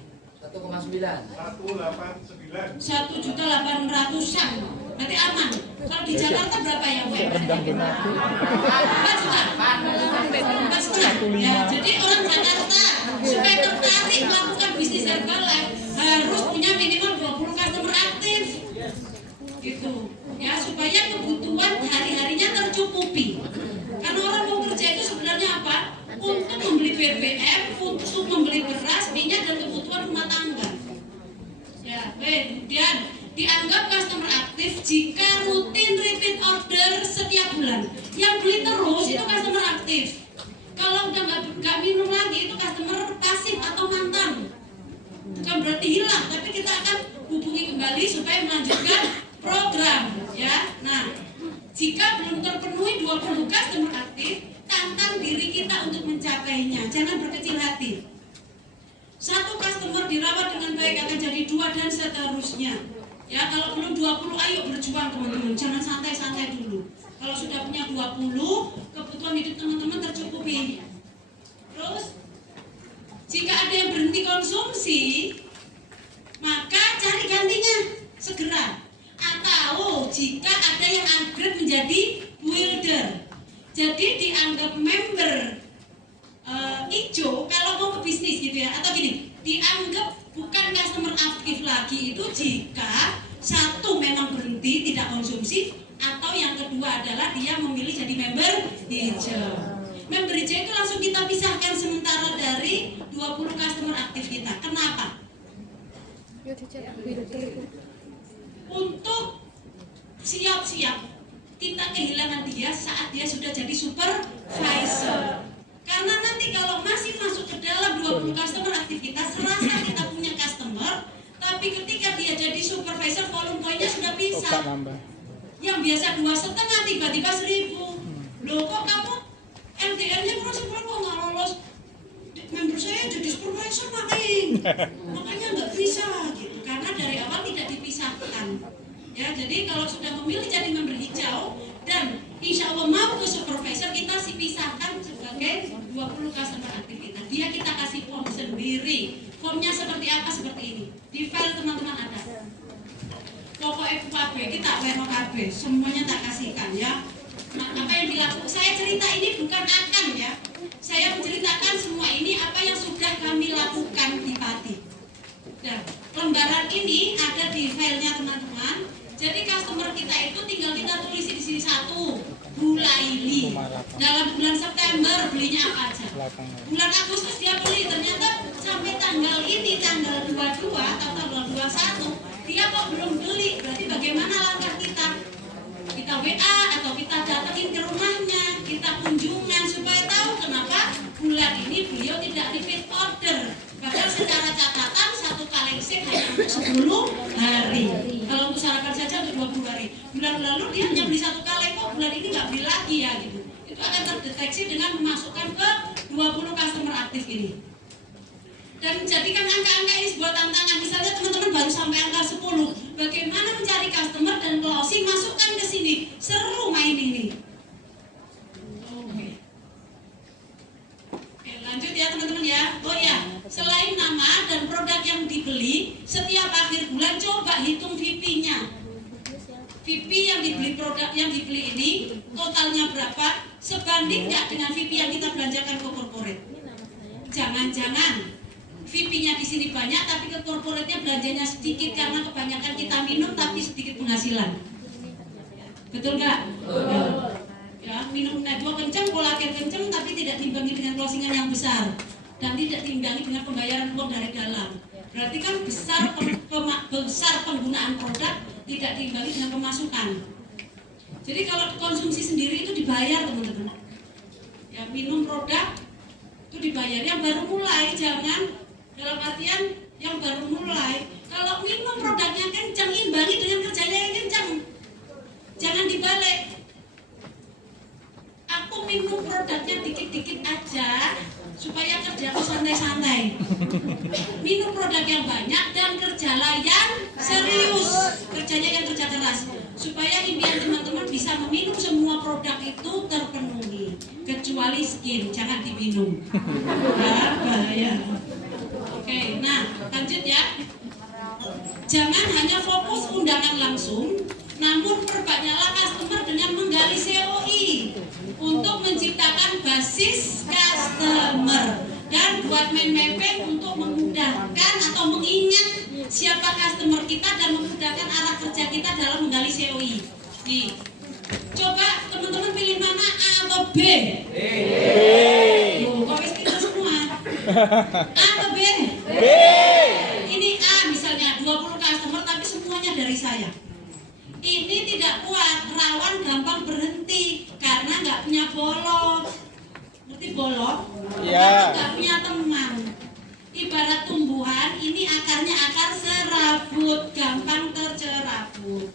1,9. 1.800.000-an. Berarti aman. Kalau di Jakarta berapa ya UMR? 4 juta. 4 juta. Ya, jadi orang Jakarta supaya tertarik melakukan bisnis Herbalife harus punya minimal 20 customer aktif. Gitu. Ya, supaya kebutuhan hari-harinya tercukupi. Karena orang mau kerja itu sebenarnya apa? Untuk membeli BBM, untuk membeli beras, minyak, dan kebutuhan rumah tangga. Ya, kemudian dianggap customer aktif jika rutin repeat order setiap bulan. Yang beli terus itu customer aktif. Kalau udah nggak minum lagi itu customer pasif atau mantan. Bukan berarti hilang, tapi kita akan hubungi kembali supaya melanjutkan program. Ya, nah jika belum terpenuhi 20 customer aktif, tantang diri kita untuk mencapainya. Jangan berkecil hati. 1 customer dirawat dengan baik akan jadi 2 dan seterusnya. Ya, kalau belum 20, ayo berjuang teman-teman. Jangan santai-santai dulu. Kalau sudah punya 20, kebutuhan hidup teman-teman tercukupi. Terus, jika ada yang berhenti konsumsi, maka cari gantinya segera. Atau jika ada yang upgrade menjadi builder, jadi dianggap member hijau kalau mau ke bisnis gitu ya. Atau gini, dianggap bukan customer aktif lagi itu jika 1 memang berhenti tidak konsumsi, atau yang kedua adalah dia memilih jadi member hijau. member hijau itu langsung kita pisahkan sementara dari 20 customer aktif kita. Kenapa? Untuk siap-siap kita kehilangan dia saat dia sudah jadi supervisor. Karena nanti kalau masih masuk ke dalam 20 customer aktif kita, serasa kita punya customer, tapi ketika dia jadi supervisor, volume poinnya sudah bisa. Yang biasa 2,5 tiba-tiba 1.000. Loh kok kamu LDR-nya kurang kok nggak lolos? Member saya jadi supervisor makanya nggak bisa gitu. Karena dari awal tidak dipisahkan. Ya, jadi kalau sudah memilih jadi member hijau dan insya Allah mau ke supervisor, kita sih pisahkan sebagai 20 customer aktif kita. Dia kita kasih form sendiri. Formnya seperti apa? Seperti ini. Di file teman-teman ada. Pokok FKB kita WKB semuanya tak kasihkan ya. Nah, apa yang dilakukan? Saya cerita ini bukan akan ya. Saya menceritakan semua ini apa yang sudah kami lakukan di Pati. Nah, lembaran ini ada di filenya teman-teman. Jadi customer kita itu tinggal kita tulis di sini 1 Hulaili. Dalam bulan September belinya apa aja. Bulan Agustus dia beli, ternyata sampai tanggal ini tanggal 22 atau tanggal 21 dia kok belum beli. Berarti bagaimana langkah kita? Kita WA atau kita datangin ke rumahnya, kita kunjungan supaya tahu kenapa bulan ini beliau tidak repeat order. Padahal secara catatan satu kaleng hanya untuk 10 hari. Kalau untuk sarapan saja untuk 20 hari. Bulan lalu dia hanya beli 1 kaleng, kok bulan ini nggak beli lagi ya gitu. Itu akan terdeteksi dengan memasukkan ke 20 customer aktif ini. Dan menjadikan angka-angka ini sebuah tantangan. Misalnya teman-teman baru sampai angka 10, bagaimana mencari customer dan closing, masukkan ke sini. Seru main ini. Oke, lanjut ya teman-teman ya. Oh ya, selain nama dan produk yang dibeli, setiap akhir bulan coba hitung VP-nya. VP yang dibeli produk yang dibeli ini totalnya berapa? Sebanding nggak dengan VP yang kita belanjakan ke corporate? Jangan-jangan VP-nya di sini banyak, tapi ke corporate-nya belanjanya sedikit karena kebanyakan kita minum tapi sedikit penghasilan. Betul nggak? Ya, minum network kenceng, kolagen kenceng, tapi tidak diimbangi dengan closingan yang besar dan tidak diimbangi dengan pembayaran uang dari dalam. Berarti kan besar penggunaan produk tidak diimbangi dengan pemasukan. Jadi kalau konsumsi sendiri itu dibayar teman-teman. Ya, minum produk itu dibayar yang baru mulai, jangan dalam artian yang baru mulai. Kalau minum produknya kencang, imbangi dengan kerjanya yang kencang. Jangan dibalik. Aku minum produknya dikit-dikit aja supaya kerjaku santai-santai. Minum produk yang banyak dan kerjalah yang serius. Kerjanya yang kerja keras. Supaya impian teman-teman bisa meminum semua produk itu terpenuhi. Kecuali skin, jangan diminum. Ya, bahaya. Oke, nah lanjut ya. Jangan hanya fokus undangan langsung, namun perbanyaklah customer dengan menggali COI untuk menciptakan basis customer dan buat mind mapping untuk memudahkan atau mengingat siapa customer kita dan memudahkan arah kerja kita dalam menggali COI. Nih, coba teman-teman pilih mana, A atau B? Loh, kok wis kita semua? A atau B? B. Ini A misalnya 20 customer tapi semuanya dari saya. Ini tidak kuat, rawan gampang berhenti karena nggak punya bolong. Ngerti bolong? Karena nggak punya teman. Ibarat tumbuhan, ini akarnya akar serabut, gampang tercerabut.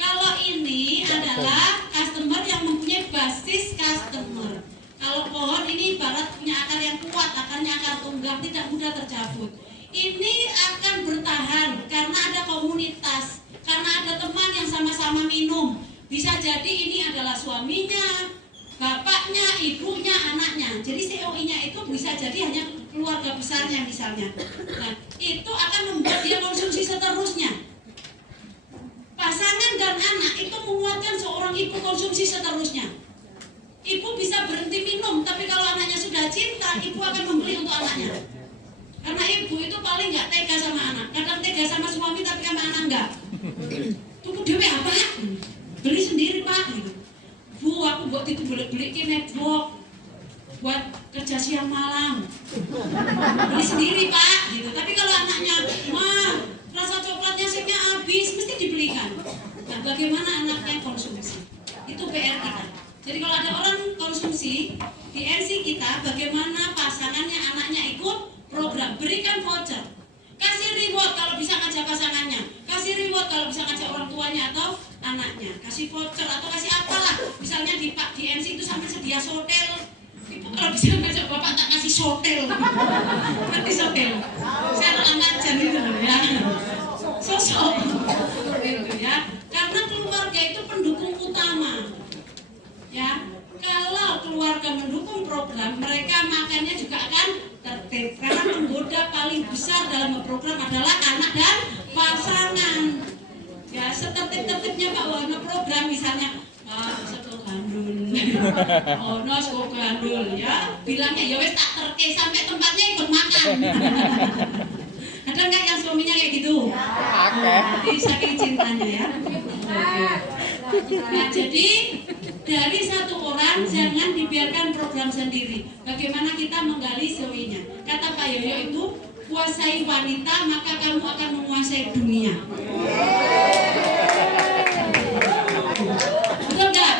Kalau ini adalah customer yang mempunyai basis customer. Kalau pohon ini ibarat punya akar yang kuat, akarnya akar tunggang, tidak mudah tercabut. Ini akan bertahan karena ada komunitas, karena ada teman yang sama-sama minum. Bisa jadi ini adalah suaminya, bapaknya, ibunya, anaknya. Jadi COI-nya itu bisa jadi hanya keluarga besarnya misalnya. Nah, itu akan membuat dia konsumsi seterusnya. Pasangan dan anak itu menguatkan seorang ibu konsumsi seterusnya. Ibu bisa berhenti minum, tapi kalau anaknya sudah cinta, ibu akan membeli untuk anaknya. Karena ibu itu paling nggak tega sama anak. Kadang tega sama suami, tapi sama anak nggak. Tunggu dewe apa? Beli sendiri pak. Gitu. Bu, aku buat itu beli network. buat kerja siang malam. Beli sendiri Pak, gitu. Tapi kalau anaknya, mah rasa coklatnya sipnya habis, mesti dibelikan. Nah, bagaimana anaknya konsumsi? Itu PR kita. Jadi kalau ada orang konsumsi di NC kita, bagaimana pasangannya, anaknya ikut program, berikan voucher. Kasih reward kalau bisa ngajak pasangannya, kasih reward kalau bisa ngajak orang tuanya atau anaknya, kasih voucher atau kasih apalah. Misalnya di NC itu sampai sedia sotel. Ibu kalau bisa ngajak bapak tak kasih sotel. Ngerti sotel? Saya orang ngajar itu ya. Sosok gitu ya. Karena keluarga itu pendukung utama. Ya, kalau keluarga mendukung program, mereka makannya juga akan tertib. Karena penggoda paling besar dalam program adalah anak dan pasangan. Ya, setertib-tertibnya Pak Wana program misalnya, Pak, sego gandul. Oh, no, sego gandul ya. Bilangnya ya wes tak terke sampai tempatnya ikut makan. Ada nggak yang suaminya kayak gitu? Jadi saking cintanya ya. Nah, jadi dari satu orang jangan dibiarkan program sendiri. Bagaimana kita menggali sewinya? Kata Pak Yoyo itu, kuasai wanita maka kamu akan menguasai dunia. Betul nggak?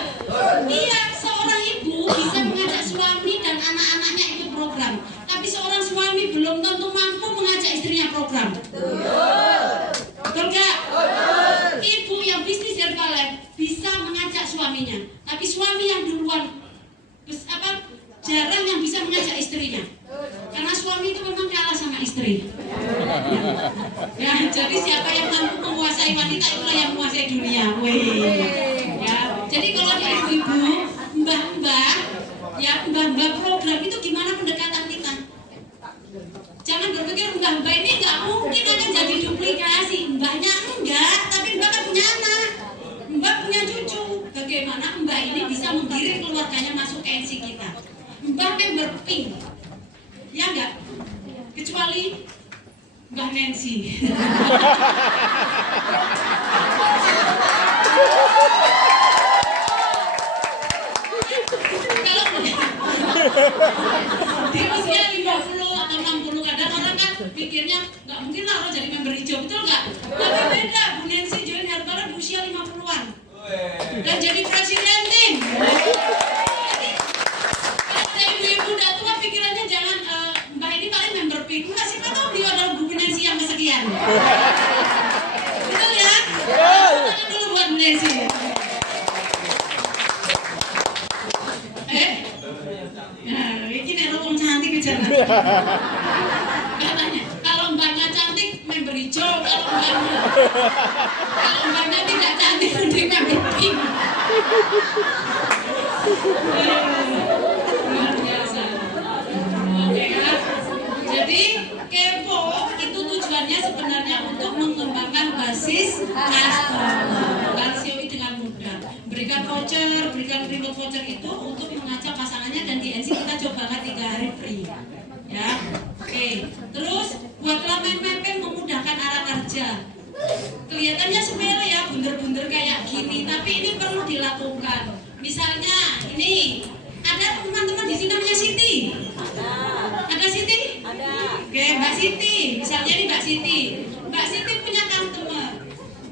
Iya, seorang ibu bisa mengajak suami dan anak-anaknya ikut program. Tapi seorang suami belum tentu mampu mengajak istrinya program. Betul nggak? Ibu yang bisnis Herbalife bisa mengajak suaminya, tapi suami yang duluan jarang yang bisa mengajak istrinya, karena suami itu memang kalah sama istri. Ya, jadi siapa yang mampu menguasai wanita itulah yang menguasai dunia. Ya, jadi kalau ada ibu-ibu, mbah-mbah, ya mbah-mbah program itu gimana pendekatan kita? Jangan berpikir mbah-mbah ini nggak mungkin akan jadi duplikasi. Mbahnya enggak, tapi mbah kan punya anak, mbah punya cucu. Bagaimana mbah ini bisa menggiring keluarganya masuk ke NC kita? Mbah member pink, ya enggak? Kecuali Mbah Nancy. Di usia 50 atau 60 kadang orang kan pikirnya nggak mungkin lah orang jadi member hijau, betul nggak? Tapi beda, Bu Nancy join Herbalife di usia 50-an dan jadi presiden tim. Jadi kalau ada ibu-ibu udah tua pikirannya jangan Mbak ini paling member pink, nggak sih, tahu dia adalah Bu Nancy yang kesekian. Betul ya? Tangan dulu buat Bu Nancy. Nah, ini nek orang cantik bicara. Katanya, kalau mbaknya cantik member hijau, kalau mbaknya tidak cantik mending member pink. Luar biasa. Oke ya. Jadi kepo itu tujuannya sebenarnya untuk mengembangkan basis customer. Mengalami dengan mudah. Berikan voucher, berikan reward voucher itu untuk mengajak pasangannya, dan di NC kita cobakan 3 hari free. Ya, oke. Terus buatlah mapping memudahkan arah kerja. Kelihatannya sepele ya, bunder-bunder kayak gini, tapi ini perlu dilakukan. Misalnya ini ada teman-teman di sini namanya Siti. Ada Siti? Ada. Oke, Mbak Siti. Misalnya ini Mbak Siti. Mbak Siti punya customer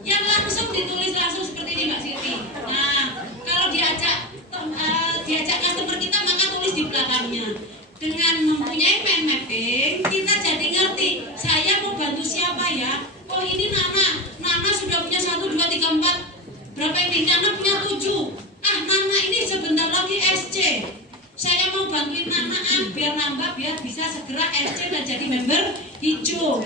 yang langsung ditulis langsung seperti ini Mbak Siti. Nah, kalau diajak customer kita maka tulis di belakangnya. Dengan mempunyai mind mapping, kita jadi ngerti saya mau bantu siapa ya. Oh ini Nana sudah punya 1, 2, 3, 4. Berapa ini? Nana punya 7. Nana ini sebentar lagi SC. Saya mau bantuin Nana biar nambah, biar bisa segera SC dan jadi member hijau.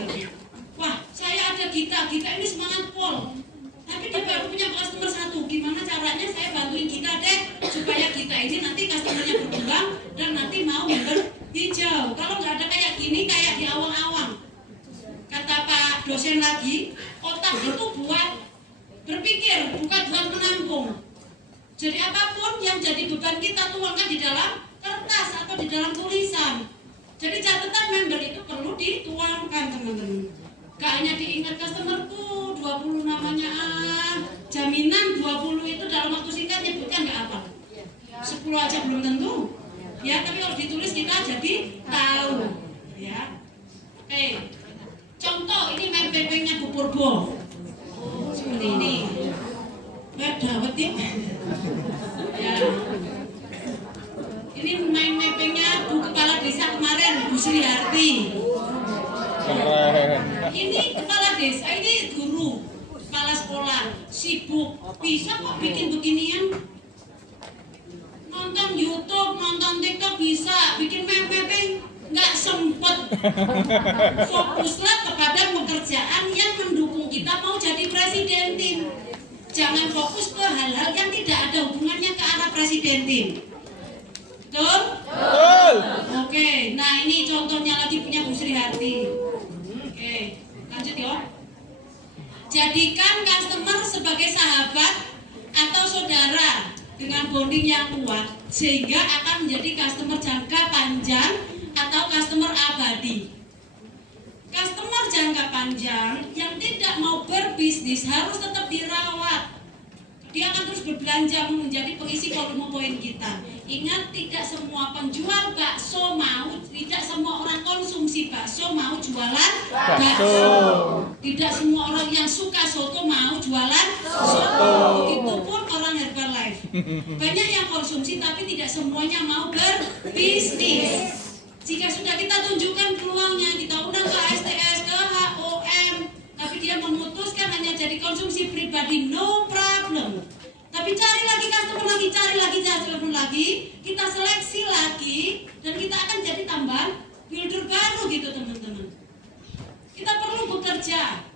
Wah, saya ada Gita ini semangat pol. Tapi dia baru punya customer 1. Gimana caranya saya bantuin Gita deh supaya Gita ini nanti customernya berkembang dan nanti mau member hijau. Kalau nggak ada kayak gini, kayak di awang-awang. Kata Pak dosen lagi, otak itu buat berpikir, bukan buat menampung. Jadi apapun yang jadi beban kita tuangkan di dalam kertas atau di dalam tulisan. Jadi catatan member itu perlu dituangkan teman-teman. Gak hanya diingat customerku 20 namanya jaminan 20 itu dalam waktu singkat nyebutkan gak apa. 10 aja belum tentu. Ya, tapi kalau ditulis kita jadi tahu. Ya. Oke. Contoh ini mempepengnya Bu Purbo. Seperti ini. Dawet ya. Ya. Ini mempepengnya Bu Kepala Desa kemarin, Bu Sri Harti. Keren. Ini kepala desa, ini guru, kepala sekolah, sibuk, bisa kok bikin beginian. Nonton YouTube, nonton TikTok bisa, bikin meme-meme nggak sempet. Fokuslah kepada pekerjaan yang mendukung kita mau jadi presidentin. Jangan fokus ke hal-hal yang tidak ada hubungannya ke arah presidentin. Betul? Betul. Oke, nah ini contohnya lagi punya Bu Sri Harti. Oke, lanjut ya. Jadikan customer sebagai sahabat atau saudara dengan bonding yang kuat sehingga akan menjadi customer jangka panjang atau customer abadi. Customer jangka panjang yang tidak mau berbisnis harus tetap dirawat. Dia akan terus berbelanja menjadi pengisi volume poin kita. Ingat, tidak semua penjual bakso mau, tidak semua orang konsumsi bakso mau jualan bakso. Tidak semua orang yang suka soto mau jualan soto. Begitupun orang Herbalife. Banyak yang konsumsi tapi tidak semuanya mau berbisnis. Jika sudah kita tunjukkan peluangnya, kita undang ke STS, ke HOM, tapi dia memutuskan hanya jadi konsumsi pribadi, no problem. Tapi cari lagi customer lagi, kita seleksi lagi, dan kita akan jadi tambah builder baru gitu teman-teman. Kita perlu bekerja,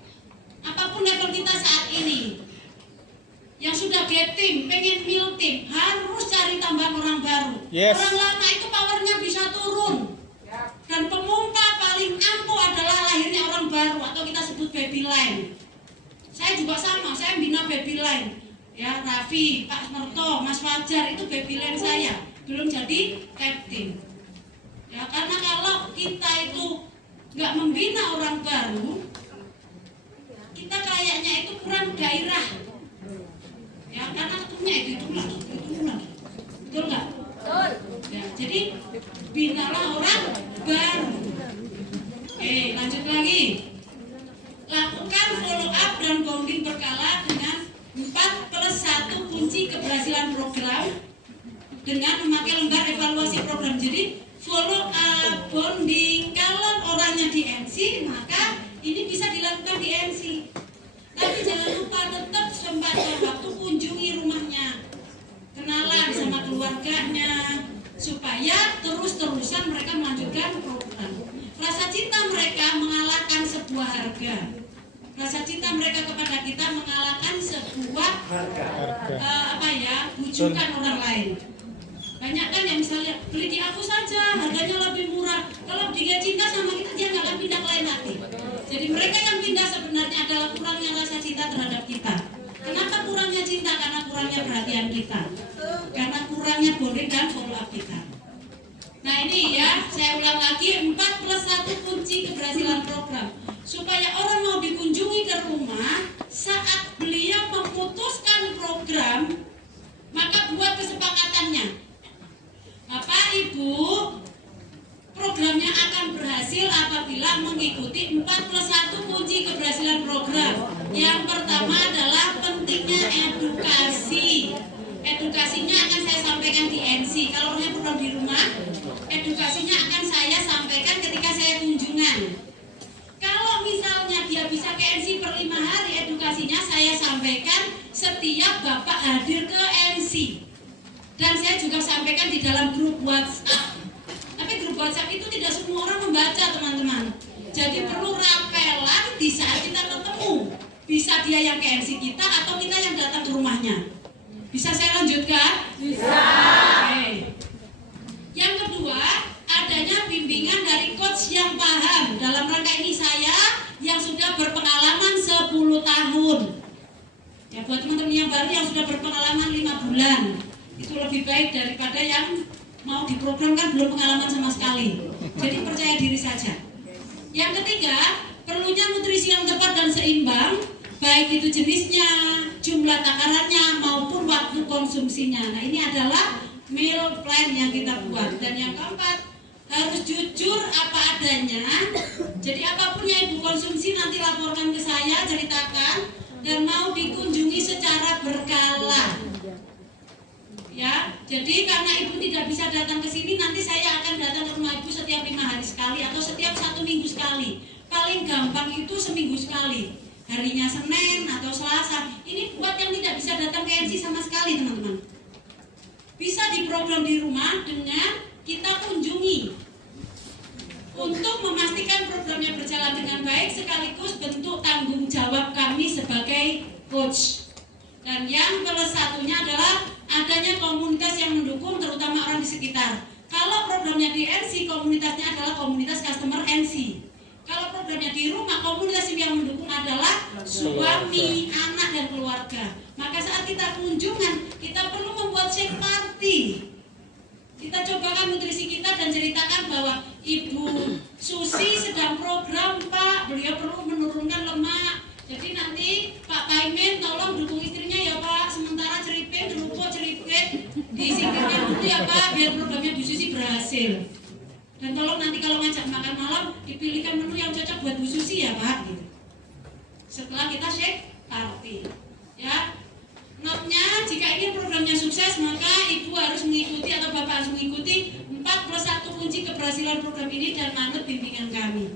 apapun level kita saat ini. Yang sudah get team, pengen build team, harus cari tambahan orang baru. Yes. Orang lama itu powernya bisa turun. Dan pemompa paling ampuh adalah lahirnya orang baru atau kita sebut baby line. Saya juga sama, saya bina baby line. Ya, Raffi, Pak Merto, Mas Fajar itu baby line saya, belum jadi captain. Ya, karena kalau kita itu nggak membina orang baru, kita kayaknya itu kurang gairah. Ya, karena ketumnya itu lagi. Betul nggak? Betul. Ya, jadi binalah orang baru. Oke, lanjut lagi. Lakukan follow up dan bonding berkala dengan 4+1 kunci keberhasilan program dengan memakai lembar evaluasi program. Jadi follow up, bonding, kalau orangnya di NC maka ini bisa dilakukan di NC. Tapi jangan lupa tetap sempatkan waktu kunjungi rumahnya, kenalan sama keluarganya, supaya terus-terusan mereka melanjutkan program. Rasa cinta mereka mengalahkan sebuah harga. Rasa cinta mereka kepada kita mengalahkan sebuah bujukan orang lain. Banyak kan yang misalnya beli di aku saja, harganya lebih murah. Kalau dia cinta sama kita, dia nggak akan pindah ke lain hati. Jadi mereka yang pindah sebenarnya adalah kurangnya rasa cinta terhadap kita. Kenapa kurangnya cinta? Karena kurangnya perhatian kita, karena kurangnya bonding dan follow up kita. Nah ini ya, saya ulang lagi, 4+1 kunci keberhasilan program. Supaya orang mau dikunjungi ke rumah, saat beliau memutuskan program, maka buat kesepakatannya. Bapak Ibu, programnya akan berhasil apabila mengikuti 4+1 kunci keberhasilan program. Yang pertama adalah pentingnya edukasi. Edukasinya akan saya sampaikan di NC. Kalau orangnya program di rumah, edukasinya akan saya sampaikan ketika saya kunjungan. Kalau misalnya dia bisa ke NC per 5 hari, edukasinya saya sampaikan setiap Bapak hadir ke NC. Dan saya juga sampaikan di dalam grup WhatsApp. Tapi grup WhatsApp itu tidak semua orang membaca, teman-teman. Jadi perlu rapelan di saat kita ketemu. Bisa dia yang ke NC kita atau kita yang datang ke rumahnya. Bisa saya lanjutkan? Bisa. Oke. Yang kedua, adanya bimbingan dari coach yang paham. Dalam rangka ini saya yang sudah berpengalaman 10 tahun. Ya, buat teman-teman yang baru yang sudah berpengalaman 5 bulan, itu lebih baik daripada yang mau diprogramkan belum pengalaman sama sekali. Jadi percaya diri saja. Yang ketiga, perlunya nutrisi yang tepat dan seimbang, baik itu jenisnya, jumlah takarannya maupun waktu konsumsinya. Nah, ini adalah meal plan yang kita buat. Dan yang keempat, harus jujur apa adanya. Jadi apapun yang ibu konsumsi nanti laporkan ke saya, ceritakan, dan mau dikunjungi secara berkala. Ya, jadi karena ibu tidak bisa datang ke sini, nanti saya akan datang ke rumah ibu setiap 5 hari sekali atau setiap 1 minggu sekali. Paling gampang itu seminggu sekali. Harinya Senin atau Selasa. Ini buat yang tidak bisa datang ke NC sama sekali, teman-teman. Bisa diprogram di rumah dengan kita kunjungi untuk memastikan programnya berjalan dengan baik, sekaligus bentuk tanggung jawab kami sebagai coach. Dan yang plus satunya adalah adanya komunitas yang mendukung, terutama orang di sekitar. Kalau programnya di NC, komunitasnya adalah komunitas customer NC. Kalau programnya di rumah, komunitas yang mendukung adalah suami, anak, dan keluarga. Maka saat kita kunjungan, kita perlu membuat shake party. Kita cobakan nutrisi kita dan ceritakan bahwa Ibu Susi sedang program, Pak, beliau perlu menurunkan lemak. Jadi nanti Pak Kaimen tolong dukung istrinya ya Pak. Sementara ceripin, kerupuk, ceripin disingkirkan dulu ya Pak, biar programnya Bu Susi berhasil. Dan tolong nanti kalau ngajak makan malam, dipilihkan menu yang cocok buat Bu Susi ya Pak, gitu. Setelah kita shake party, ya. Notnya, jika ini programnya sukses, maka Ibu harus mengikuti atau Bapak harus mengikuti 4+1 kunci keberhasilan program ini dan manut bimbingan kami.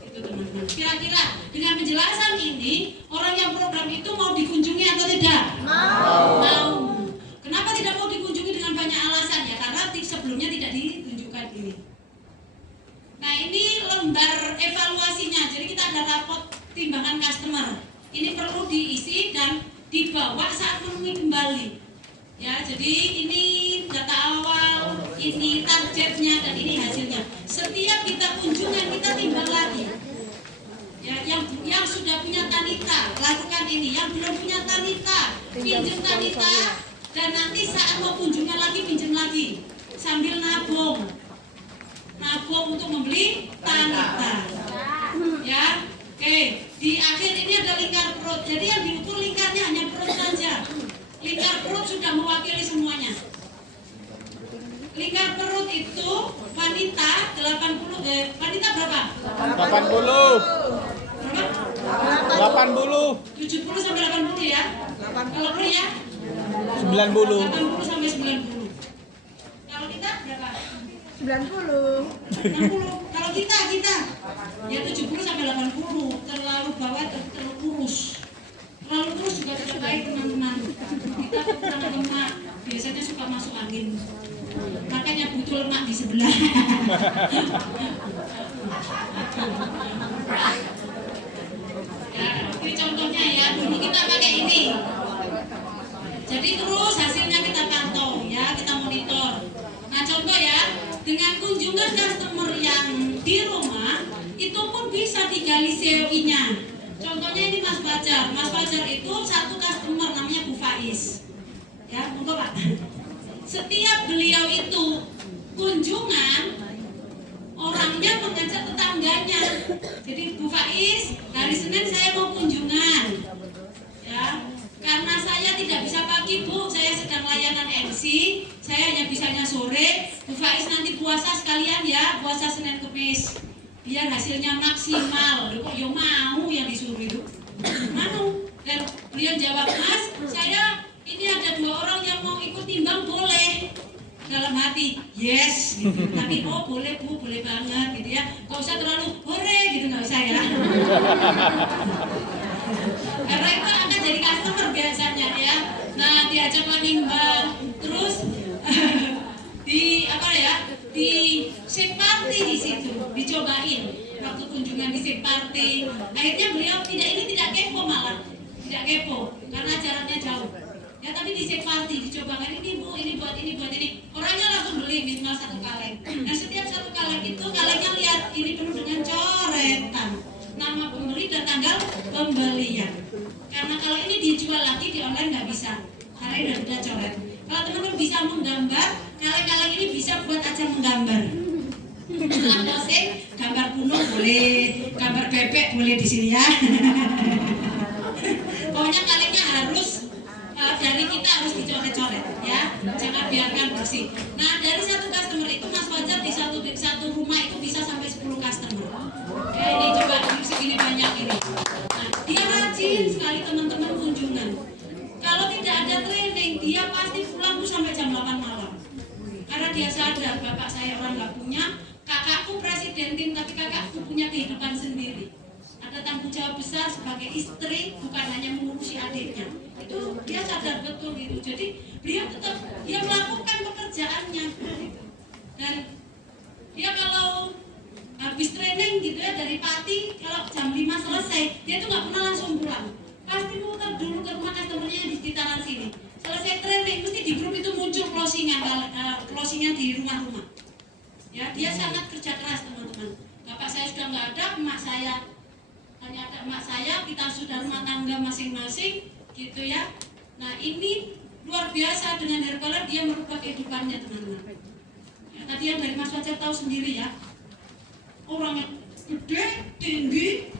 Itu teman-teman. Kira-kira dengan penjelasan ini, orang yang program itu mau dikunjungi atau tidak? Mau. Kenapa tidak mau dikunjungi dengan banyak alasan? Ya karena tips sebelumnya tidak ditunjukkan ini. Nah ini lembar evaluasinya. Jadi kita ada rapot timbangan customer. Ini perlu diisi dan dibawa saat menemui kembali. Ya, jadi ini data awal, ini targetnya, dan ini hasilnya. Setiap kita kunjungan kita timbang lagi. Ya, yang sudah punya Tanita lakukan ini, yang belum punya Tanita pinjam Tanita, dan nanti saat mau kunjungan lagi pinjam lagi sambil nabung untuk membeli Tanita. Ya, oke. Di akhir ini ada lingkar perut. Jadi yang diukur lingkarnya hanya perut saja. Lingkar perut sudah mewakili semuanya. Lingkar perut itu wanita 80 wanita berapa? 80. Berapa? 80. 70 sampai 80 ya. Kalau pria 90. 80 sampai 90. Kalau kita berapa? 90. 60. Kalau kita ya 70 sampai 80. Terlalu bawah terlalu kurus. Terlalu kurus juga tidak baik teman-teman. Kita kekurangan lemak, biasanya suka masuk angin. Makanya butuh lemak di sebelah. Ya, ini contohnya ya. Dulu kita pakai ini. Jadi terus hasilnya kita pantau ya, kita monitor. Nah contoh ya, dengan kunjungan customer yang di rumah itu pun bisa digali COI-nya. Contohnya ini Mas Fajar. Mas Fajar itu satu customer namanya Bu Faiz. Ya, monggo Pak. Setiap beliau itu kunjungan, orangnya mengajak tetangganya. Jadi Bu Faiz, hari Senin saya mau kunjungan. Ya, karena saya tidak bisa pagi Bu, saya sedang layanan MC, saya hanya bisanya sore. Bu Faiz nanti puasa sekalian ya, puasa Senin Kemis, biar hasilnya maksimal. Kok ya mau yang disuruh itu? Mau. Dan beliau jawab, Mas, saya ini ada 2 orang yang mau ikut timbang, boleh? Dalam hati, yes gitu. Tapi oh boleh Bu, boleh banget gitu ya. Gak usah terlalu hore gitu, gak usah ya. Karena itu akan jadi customer biasanya ya. Nah diajak menimbang, terus di apa ya, di shake party di situ, dicobain waktu kunjungan di shake party. Akhirnya beliau tidak kepo, malah tidak kepo karena jaraknya jauh. Ya tapi di shake party dicobakan, ini Bu, ini buat ini. Orangnya langsung beli minimal 1 kaleng. Dan setiap 1 kaleng itu kalengnya lihat ini penuh dengan coretan, nama pembeli dan tanggal pembelian. Karena kalau ini dijual lagi di online nggak bisa, karena ini sudah coret. Kalau teman-teman bisa menggambar, kaleng-kaleng ini bisa buat aja menggambar. Setelah closing, gambar gunung boleh, gambar bebek boleh di sini ya. Pokoknya kalengnya harus dari kita harus dicoret-coret ya, jangan biarkan bersih. Nah dari satu customer itu Mas Fajar di satu rumah itu bisa sampai 10 customer. Ya ini coba segini banyak ini. Nah dia rajin sekali teman-teman kunjungan. Kalau tidak ada training dia pasti pulang tuh sampai jam 8 malam. Karena dia sadar bapak saya orang nggak punya, kakakku presiden tim tapi kakakku punya kehidupan sendiri. Ada tanggung jawab besar sebagai istri, bukan hanya mengurusi adiknya. Itu dia sadar betul gitu. Jadi beliau tetap dia melakukan pekerjaannya gitu. Dan dia kalau habis training gitu ya dari Pati, kalau jam 5 selesai dia tuh nggak pernah langsung pulang, pasti muter dulu ke rumah customernya yang di sekitaran sini. Selesai training mesti di grup itu muncul closingan di rumah-rumah ya. Dia sangat kerja keras teman-teman. Bapak saya sudah nggak ada, emak saya hanya ada emak saya, kita sudah rumah tangga masing-masing gitu ya. Nah ini luar biasa, dengan Herbalife dia merubah kehidupannya teman-teman ya. Tadi yang dari Mas Fajar tahu sendiri ya, orangnya gede, tinggi,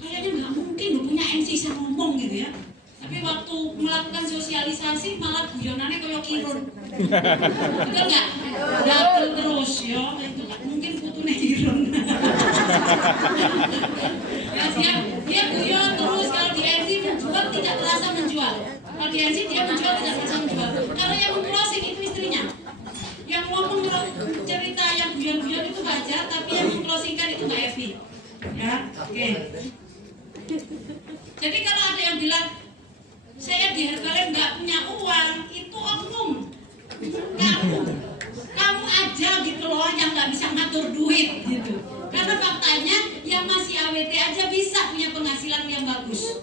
kayaknya nggak mungkin loh punya MC bisa ngomong gitu ya. Tapi waktu melakukan sosialisasi malah guyonannya kayak Kirun. Betul nggak? Double terus ya, itu nggak mungkin putune Kirun. Ya, dia guyon terus. Kalau di MC menjual tidak terasa menjual. Kalau di MC dia menjual tidak terasa menjual. Kalau yang closing itu istrinya. Yang ngomong cerita yang guyon-guyon itu wajar, tapi yang closingkan itu Mbak Evi. Ya, oke. Jadi kalau ada yang bilang saya di Herbalife nggak punya uang, itu oknum. Kamu aja gitu loh yang nggak bisa ngatur duit gitu. Karena faktanya yang masih AWT aja bisa punya penghasilan yang bagus.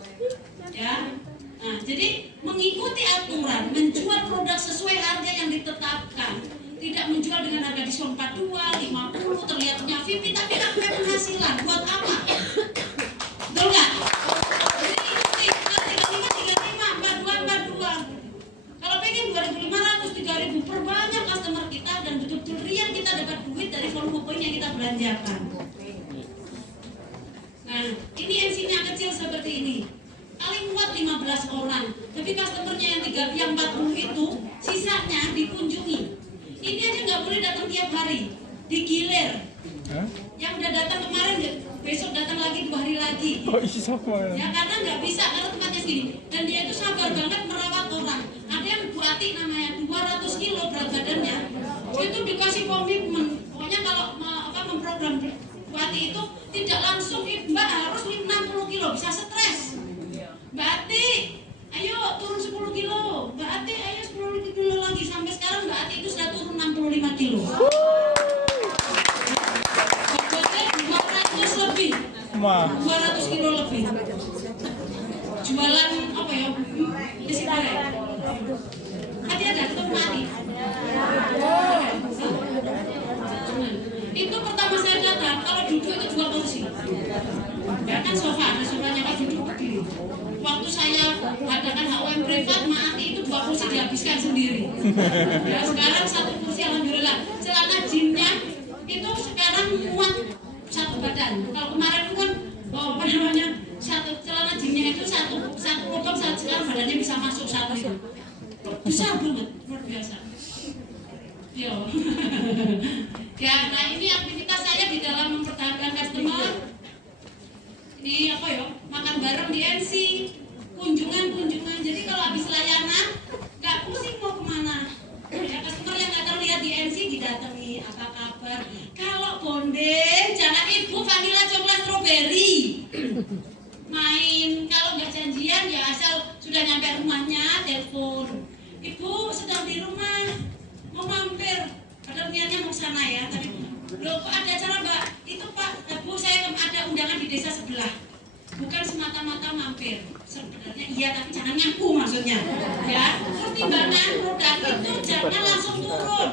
Ya. Nah, jadi mengikuti aturan, menjual produk sesuai harga yang ditetapkan, tidak menjual dengan harga diskon 42, 50, terlihat punya VIP tapi nggak punya penghasilan. Buat apa? Betul nggak? Kalau pengen 2.500, 3.000, perbanyak customer kita dan betul-betul real kita dapat duit dari volume poin yang kita belanjakan. Nah, ini MC-nya kecil seperti ini. Paling muat 15 orang, tapi customernya yang 40 itu sisanya dikunjungi. Ini aja nggak boleh datang tiap hari, digilir. Yang udah datang kemarin besok datang lagi 2 hari lagi. Oh isi sama ya karena nggak bisa, karena tempatnya segini. Dan dia itu sabar banget merawat orang. Ada yang Bu Ati namanya 200 kilo berat badannya, itu dikasih komitmen. Pokoknya kalau memprogram Bu Ati itu tidak langsung Mbak harus 60 kilo, bisa stres. Mbak Ati, ayo turun 10 kilo. Mbak Ati, ayo 10 kilo lagi. Sampai sekarang Mbak Ati itu sudah turun 65 kilo. Lebih 200 kilo lebih. Jualan apa ya? Nasi goreng. Hati ada ketemu mati. Itu pertama saya datang, kalau duduk itu 2 kursi. Ya kan sofa, ada sofanya kan duduk berdiri. Waktu saya adakan HUM privat, maaf itu 2 kursi dihabiskan sendiri. Ya sekarang 1 kursi alhamdulillah. Celana gymnya itu sekarang muat 1 badan. Kalau kemarin kan satu celana gymnya itu satu lubang sekarang badannya bisa masuk 1 itu. Besar banget, luar biasa. Yo. Ya, nah ini aktivitas saya di dalam mempertahankan customer. Ini apa ya? Makan bareng di NC, kunjungan. Jadi kalau habis layanan nggak pusing mau kemana. Ya, customer yang akan lihat di NC didatangi, apa kabar? Kalau bonden, jangan ibu vanilla coklat strawberry. Main, kalau nggak janjian ya asal sudah nyampe rumahnya telepon. Ibu sedang di rumah, mau mampir. Padahal niatnya mau sana ya, tapi loh kok ada acara Mbak? Itu Pak, Bu saya ada undangan di desa sebelah. Bukan semata-mata mampir. Sebenarnya iya tapi jangan ngaku maksudnya. Ya, pertimbangan produk itu jangan langsung turun.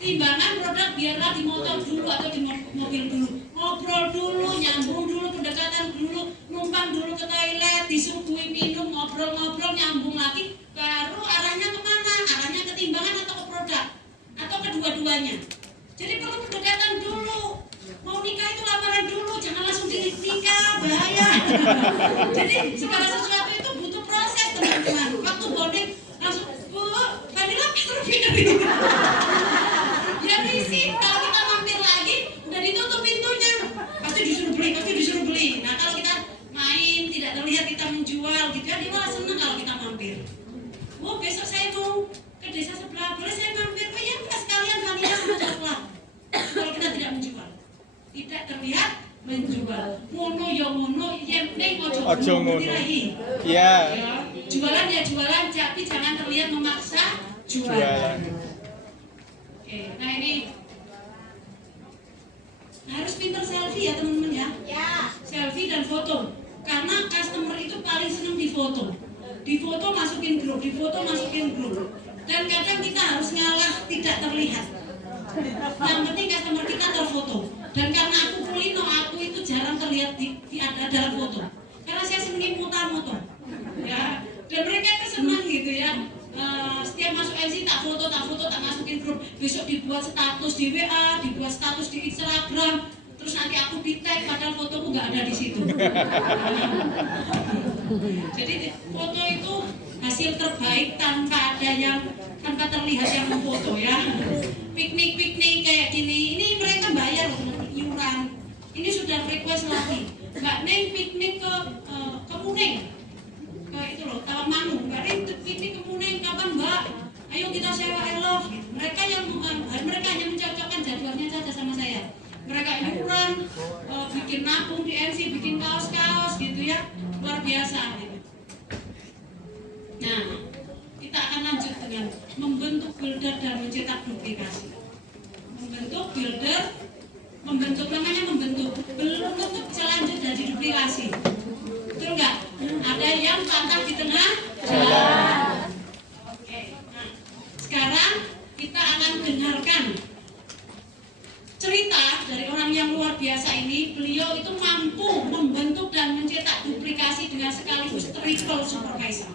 Timbangan produk biarlah di motor dulu atau di mobil dulu. Ngobrol dulu, nyambung dulu, pendekatan dulu, numpang dulu ke toilet, disuguhi minum, ngobrol-ngobrol, nyambung lagi. Baru arahnya kemana? Arahnya ke timbangan atau ke produk? Atau kedua-duanya? Jadi perlu pendekatan dulu. Mau nikah itu lamaran dulu, jangan langsung nikah, bahaya. Jadi segala sesuatu itu butuh proses teman-teman. strawberry. Ya risih, kalau kita mampir lagi udah ditutup pintunya, pasti disuruh beli. Nah kalau kita main tidak terlihat kita menjual gitu ya, dia malah seneng kalau kita mampir. Oh besok saya mau ke desa sebelah, boleh saya mampir? Oh ya enggak, sekalian vanila sama coklat. Kalau kita tidak menjual, tidak terlihat menjual. Mono ya mono, yang penting ojo ngono. Iya. Ya, jualan ya jualan, tapi jangan terlihat memaksa jualan. Oke, nah ini harus pintar selfie ya teman-teman ya. Selfie dan foto. Karena customer itu paling senang difoto. Difoto masukin grup. Dan kadang kita harus ngalah tidak terlihat. Yang penting customer kita terfoto. Dan karena aku kulino, aku itu jarang terlihat di dalam foto. Karena saya senang mutar-mutar. Ya, dan mereka itu senang gitu ya. Setiap masuk LC tak foto, tak masukin grup. Besok dibuat status di WA, dibuat status di Instagram. Terus nanti aku di tag padahal fotoku nggak ada di situ. Jadi foto itu hasil terbaik tanpa terlihat yang memfoto ya. Piknik kayak gini, ini mereka bayar loh iuran. Ini sudah request lagi. Mbak Neng piknik ke Muneng. Kayak itu loh, Tawamangu. Mbak Neng piknik ke Muneng kapan Mbak? Ayo kita sewa Elov. Mereka hanya mencocokkan jadwalnya saja sama saya. Mereka iuran, bikin nabung di NC, bikin kaos-kaos gitu ya, luar biasa gitu. Nah, kita akan lanjut dengan membentuk builder dan mencetak duplikasi. Membentuk, belum tentu bisa lanjut dari duplikasi. Betul nggak? Ada yang patah di tengah jalan. Oke, nah sekarang kita akan dengarkan cerita dari orang yang luar biasa ini. Beliau itu mampu membentuk dan mencetak duplikasi dengan sekaligus triple supervisor.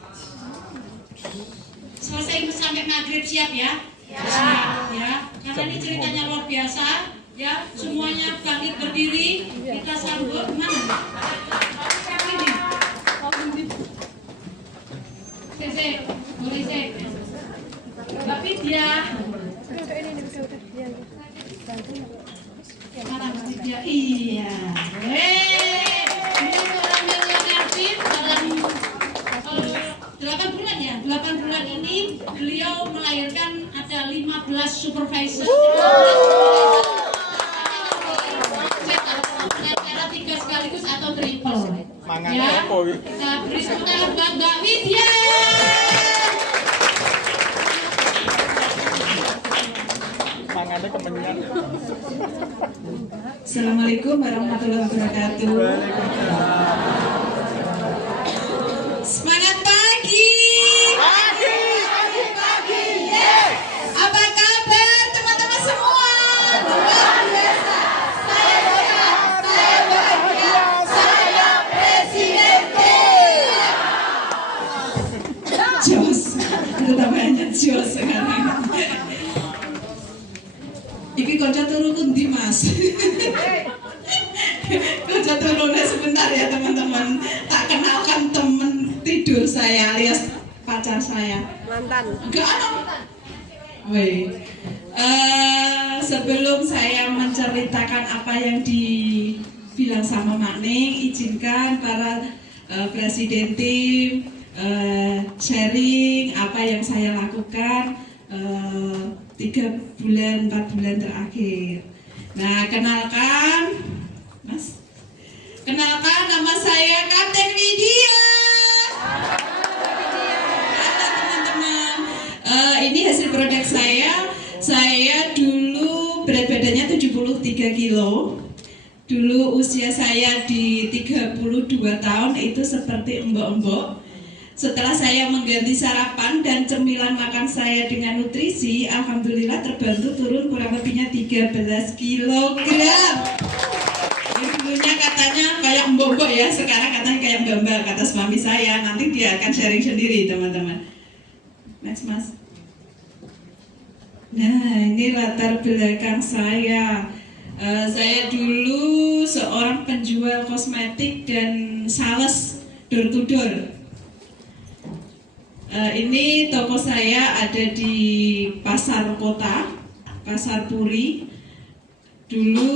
Selesai sampai maghrib siap ya? Siap ya. Karena ini ceritanya luar biasa ya. Semuanya bangkit berdiri. Kita sambut mana? Ini. Sese, boleh sek. Tapi dia mana masih dia? Iya. Ini seorang milioner tim dalam 8 bulan ya. 8 bulan ini beliau melahirkan ada 15 supervisor. Dengan cara 3 sekaligus atau triple. Ya. Kita beri tepuk tangan buat Mbak Widya. Assalamualaikum warahmatullahi wabarakatuh. Semangat pagi. Yes. Apa kabar teman-teman semua? Luar biasa. Saya sehat, saya bahagia, saya presiden. Jos. Itu namanya jos sekarang. Iki konco turu kundi Mas. Konco turunnya sebentar ya teman-teman. Tak kenalkan teman tidur saya alias pacar saya. Mantan. Enggak ada. Woi. Sebelum saya menceritakan apa yang dibilang sama Mak Ning, izinkan para presiden tim sharing apa yang saya lakukan 3 bulan 4 bulan terakhir. Nah, kenalkan Mas. Kenalkan, nama saya Kapten Widya. Halo teman-teman. Ini hasil produk saya. Saya dulu berat badannya 73 kilo. Dulu usia saya di 32 tahun itu seperti embok-embok. Setelah saya mengganti sarapan dan cemilan makan saya dengan nutrisi, alhamdulillah terbantu turun kurang lebihnya 13 kilogram. Dulunya katanya kayak mbok-mbok ya, sekarang katanya kayak mbak-mbak, kata suami saya. Nanti dia akan sharing sendiri teman-teman. Next Mas. Nah, ini latar belakang saya. Saya dulu seorang penjual kosmetik dan sales door to door. Ini toko saya ada di Pasar Kota, Pasar Puri. Dulu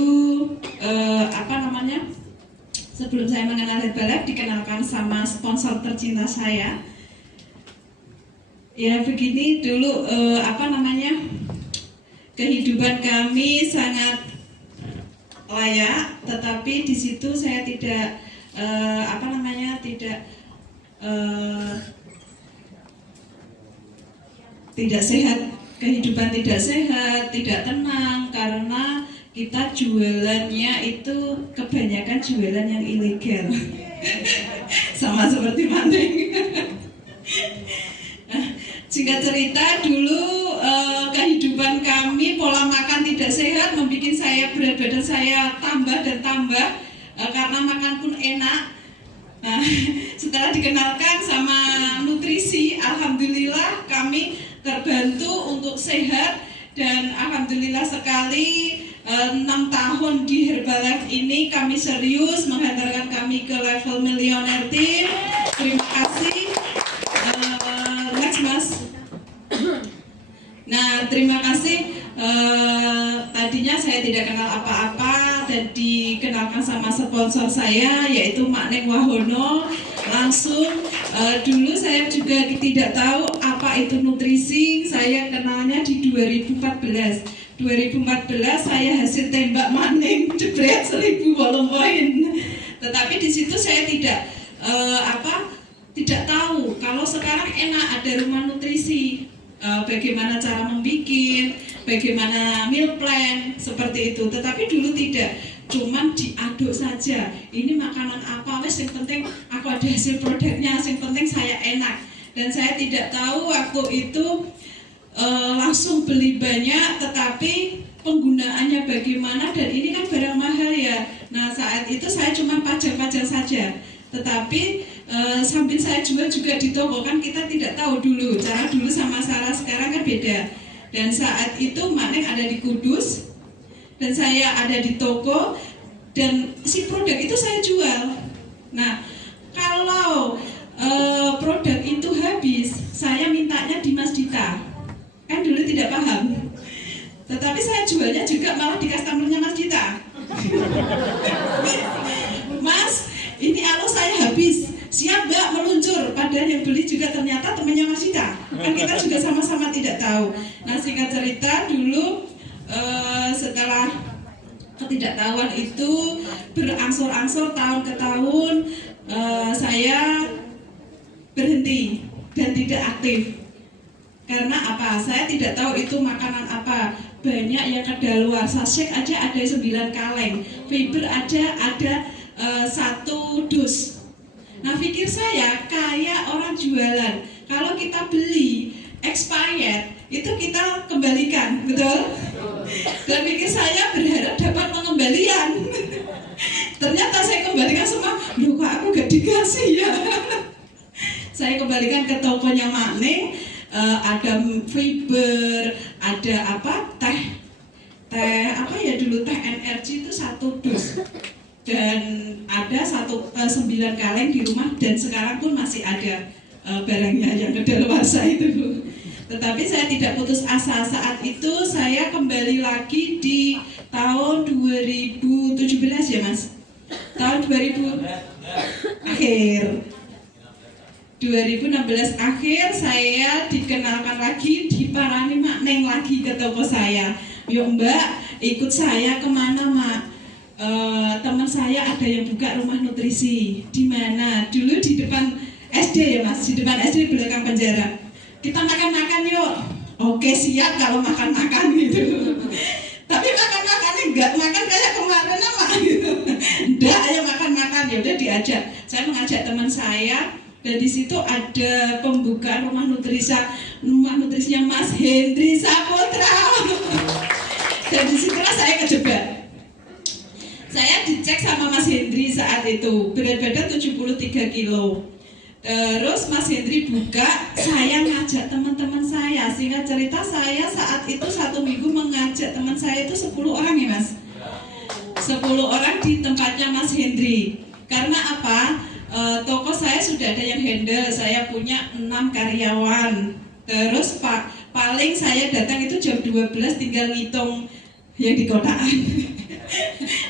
sebelum saya mengenal Herbalife dikenalkan sama sponsor tercinta saya. Ya begini dulu kehidupan kami sangat layak, tetapi di situ saya tidak tidak sehat, kehidupan tidak sehat, tidak tenang karena kita jualannya itu kebanyakan jualan yang ilegal. Sama seperti maling. Singkat cerita, dulu kehidupan kami, pola makan tidak sehat membuat berat badan saya tambah dan tambah karena makan pun enak. Nah, setelah dikenalkan sama nutrisi, alhamdulillah kami terbantu untuk sehat dan alhamdulillah sekali 6 tahun di Herbalife ini kami serius menghantarkan kami ke level millionaire team. Terima kasih. Next Mas. Nah, terima kasih. Tadinya saya tidak kenal apa-apa dan dikenalkan sama sponsor saya yaitu Mak Neng Wahono. Langsung dulu saya juga tidak tahu apa itu nutrisi. Saya kenalnya di 2014. 2014 saya hasil tembak Mak Neng jebret 1000 bolong poin. Tetapi di situ saya tidak tidak tahu kalau sekarang enak ada rumah nutrisi. Bagaimana cara membuat, bagaimana meal plan seperti itu. Tetapi dulu tidak, cuman diaduk saja. Ini makanan apa? Wes yang penting aku ada hasil produknya, yang penting saya enak. Dan saya tidak tahu waktu itu langsung beli banyak, tetapi penggunaannya bagaimana dan ini kan barang mahal ya. Nah saat itu saya cuma pajang-pajang saja. Tetapi sambil saya jual juga di toko kan kita tidak tahu dulu cara dulu sama cara sekarang kan beda. Dan saat itu Mak Neng ada di Kudus dan saya ada di toko dan si produk itu saya jual. Nah kalau produk itu habis saya mintanya di Mas Dita, kan dulu tidak paham. Tetapi saya jualnya juga malah di customernya Mas Dita. Mas, ini saya habis, siap Mbak meluncur. Padahal yang beli juga ternyata temannya Mas Dita. Kan kita juga sama-sama tidak tahu. Nah singkat cerita dulu setelah ketidaktahuan itu berangsur-angsur tahun ke tahun saya berhenti dan tidak aktif. Karena apa? Saya tidak tahu itu makanan apa. Banyak yang kedaluarsa, shake aja ada 9 kaleng, fiber ada 1 dus. Nah pikir saya kayak orang jualan, kalau kita beli expired itu kita kembalikan, betul? Dan pikir saya berharap dapat pengembalian. Ternyata saya kembalikan semua. Loh kok aku gak dikasih ya? Saya kembalikan ke tokonya Mak Neng. Ada fiber, ada teh energi itu 1 dus. Dan ada 9 kaleng di rumah dan sekarang pun masih ada barangnya yang kedaluarsa itu. Tetapi saya tidak putus asa. Saat itu saya kembali lagi di tahun 2017 ya Mas. Tahun 2000 akhir 2016 akhir saya dikenalkan lagi, diparani Mak Neng lagi ke toko saya. Yuk Mbak, ikut saya kemana Mak? Teman saya ada yang buka rumah nutrisi. Di mana? Dulu di depan SD ya Mas, di depan SD belakang penjara. Kita makan-makan yuk. Oke siap kalau makan-makan gitu. Tapi makan-makannya enggak makan kayak kemarin Mak gitu. Enggak, ayo makan-makan. Ya udah diajak. Saya mengajak teman saya. Dan di situ ada pembukaan rumah nutrisinya Mas Hendri Saputra. Dan disitulah saya kejebak. Saya dicek sama Mas Hendri saat itu, berat badan 73 kilo. Terus Mas Hendri buka, saya ngajak teman-teman saya. Singkat cerita saya saat itu 1 minggu mengajak teman saya itu 10 orang ya Mas. 10 orang di tempatnya Mas Hendri. Karena apa? toko saya sudah ada yang handle, saya punya 6 karyawan. Terus paling saya datang itu jam 12 tinggal ngitung yang di kotaan.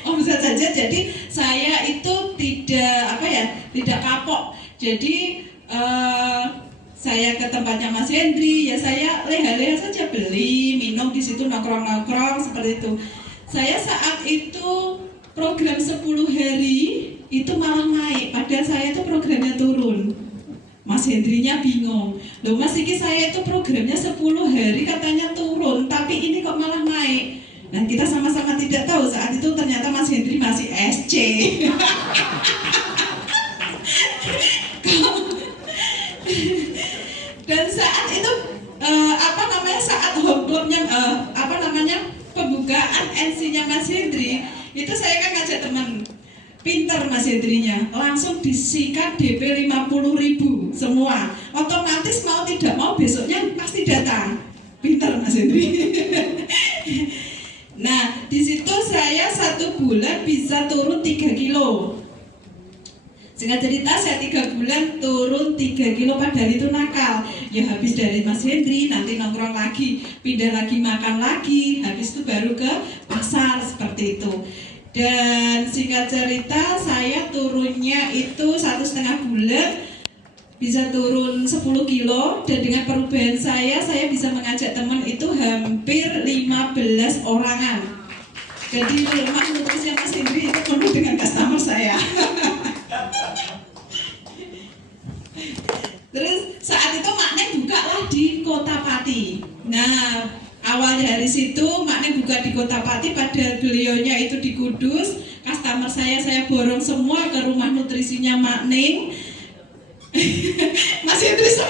Omset saja, jadi saya itu tidak kapok. Jadi saya ke tempatnya Mas Hendri, ya saya leha-leha saja, beli, minum di situ, nongkrong-nongkrong seperti itu. Saya saat itu program 10 hari itu malah naik, padahal saya itu programnya turun. Mas Hendrinya bingung, loh Mas ini saya itu programnya 10 hari katanya turun, tapi ini kok malah naik. Nah kita sama-sama tidak tahu saat itu ternyata Mas Hendri masih SC. Dan saat itu saat home clubnya pembukaan NC-nya Mas Hendri, itu saya kan ngajak teman. Pinter Mas Hendrinya, langsung disikat DP 50.000 semua. Otomatis mau tidak mau besoknya pasti datang. Pinter Mas Hendri. Nah, di situ saya 1 bulan bisa turun 3 kilo. Singkat cerita saya 3 bulan turun 3 kilo, padahal itu nakal. Ya habis dari Mas Hendri, nanti nongkrong lagi, pindah lagi makan lagi, habis itu baru ke pasar seperti itu. Dan singkat cerita saya turunnya itu 1,5 bulan bisa turun 10 kilo. Dan dengan perubahan saya bisa mengajak teman itu hampir 15 orangan. Jadi rumah nutrisi Mas Hendri itu penuh dengan customer saya. Terus saat itu Makne buka lah di Kota Pati. Nah awal dari situ Makne buka di Kota Pati, padahal beliaunya itu di Kudus. Customer saya borong semua ke rumah nutrisinya Makne. Masih terus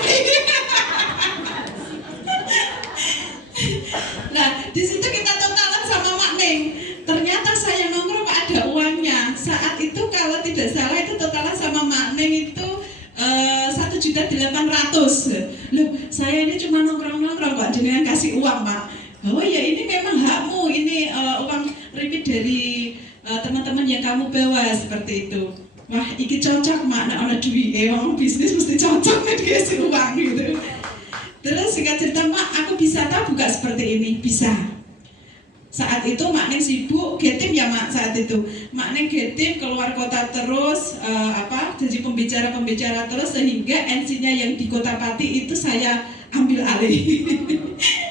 Nah di situ kita totalan sama Makne. Ternyata saya nongkrong ada uangnya. Saat itu kalau tidak salah itu totalan sama Makne itu 1.800.000. Loh, saya ini cuma nongkrong-nongkrong kok, jenengan kasih uang Pak. Oh ya ini memang hakmu, ini uang repeat dari teman-teman yang kamu bawa seperti itu. Wah, iki cocok Mak, ana duit, orang bisnis mesti cocok nih dikasih uang gitu. Terus singkat cerita Mak, aku bisa tak buka seperti ini? Bisa. Saat itu Makne sibuk getim ya Mak, saat itu Makne getim keluar kota terus jadi pembicara terus, sehingga NC-nya yang di Kota Pati itu saya ambil alih.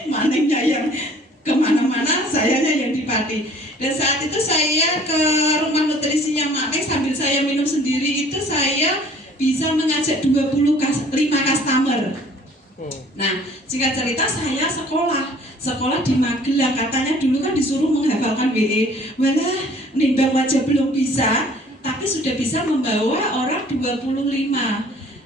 Maknenya yang kemana-mana, sayanya yang di Pati. Dan saat itu saya ke rumah nutrisinya Makne sambil saya minum sendiri, itu saya bisa mengajak 25 customer. Nah, singkat cerita saya sekolah di Magelang. Katanya dulu kan disuruh menghafalkan WE. Walah, nimbang wajah belum bisa, tapi sudah bisa membawa orang 25.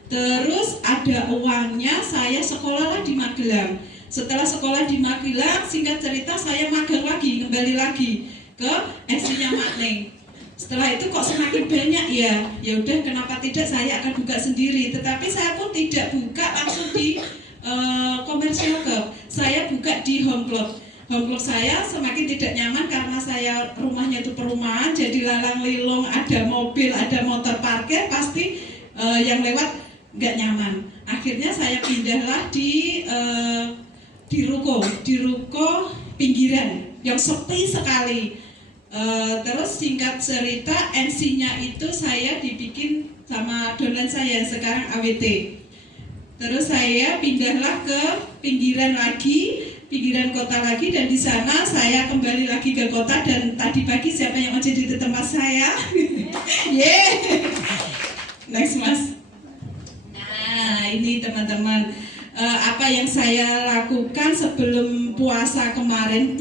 Terus ada uangnya, saya sekolahlah di Magelang. Setelah sekolah di Magelang, singkat cerita saya magang lagi, kembali lagi ke SC-nya Makne. Setelah itu kok semakin banyak ya udah kenapa tidak saya akan buka sendiri. Tetapi saya pun tidak buka langsung di komersial club, saya buka di home club. Home club saya semakin tidak nyaman karena saya rumahnya itu perumahan, jadi lalang lilong, ada mobil, ada motor parkir, pasti yang lewat nggak nyaman. Akhirnya saya pindahlah di ruko pinggiran yang sepi sekali. Terus singkat cerita NC-nya itu saya dibikin sama downline saya yang sekarang AWT. Terus saya pindahlah ke pinggiran kota lagi, dan di sana saya kembali lagi ke kota. Dan tadi pagi siapa yang ojek di tempat saya? Yeah. Next Mas. Nah ini teman-teman, apa yang saya lakukan sebelum puasa kemarin.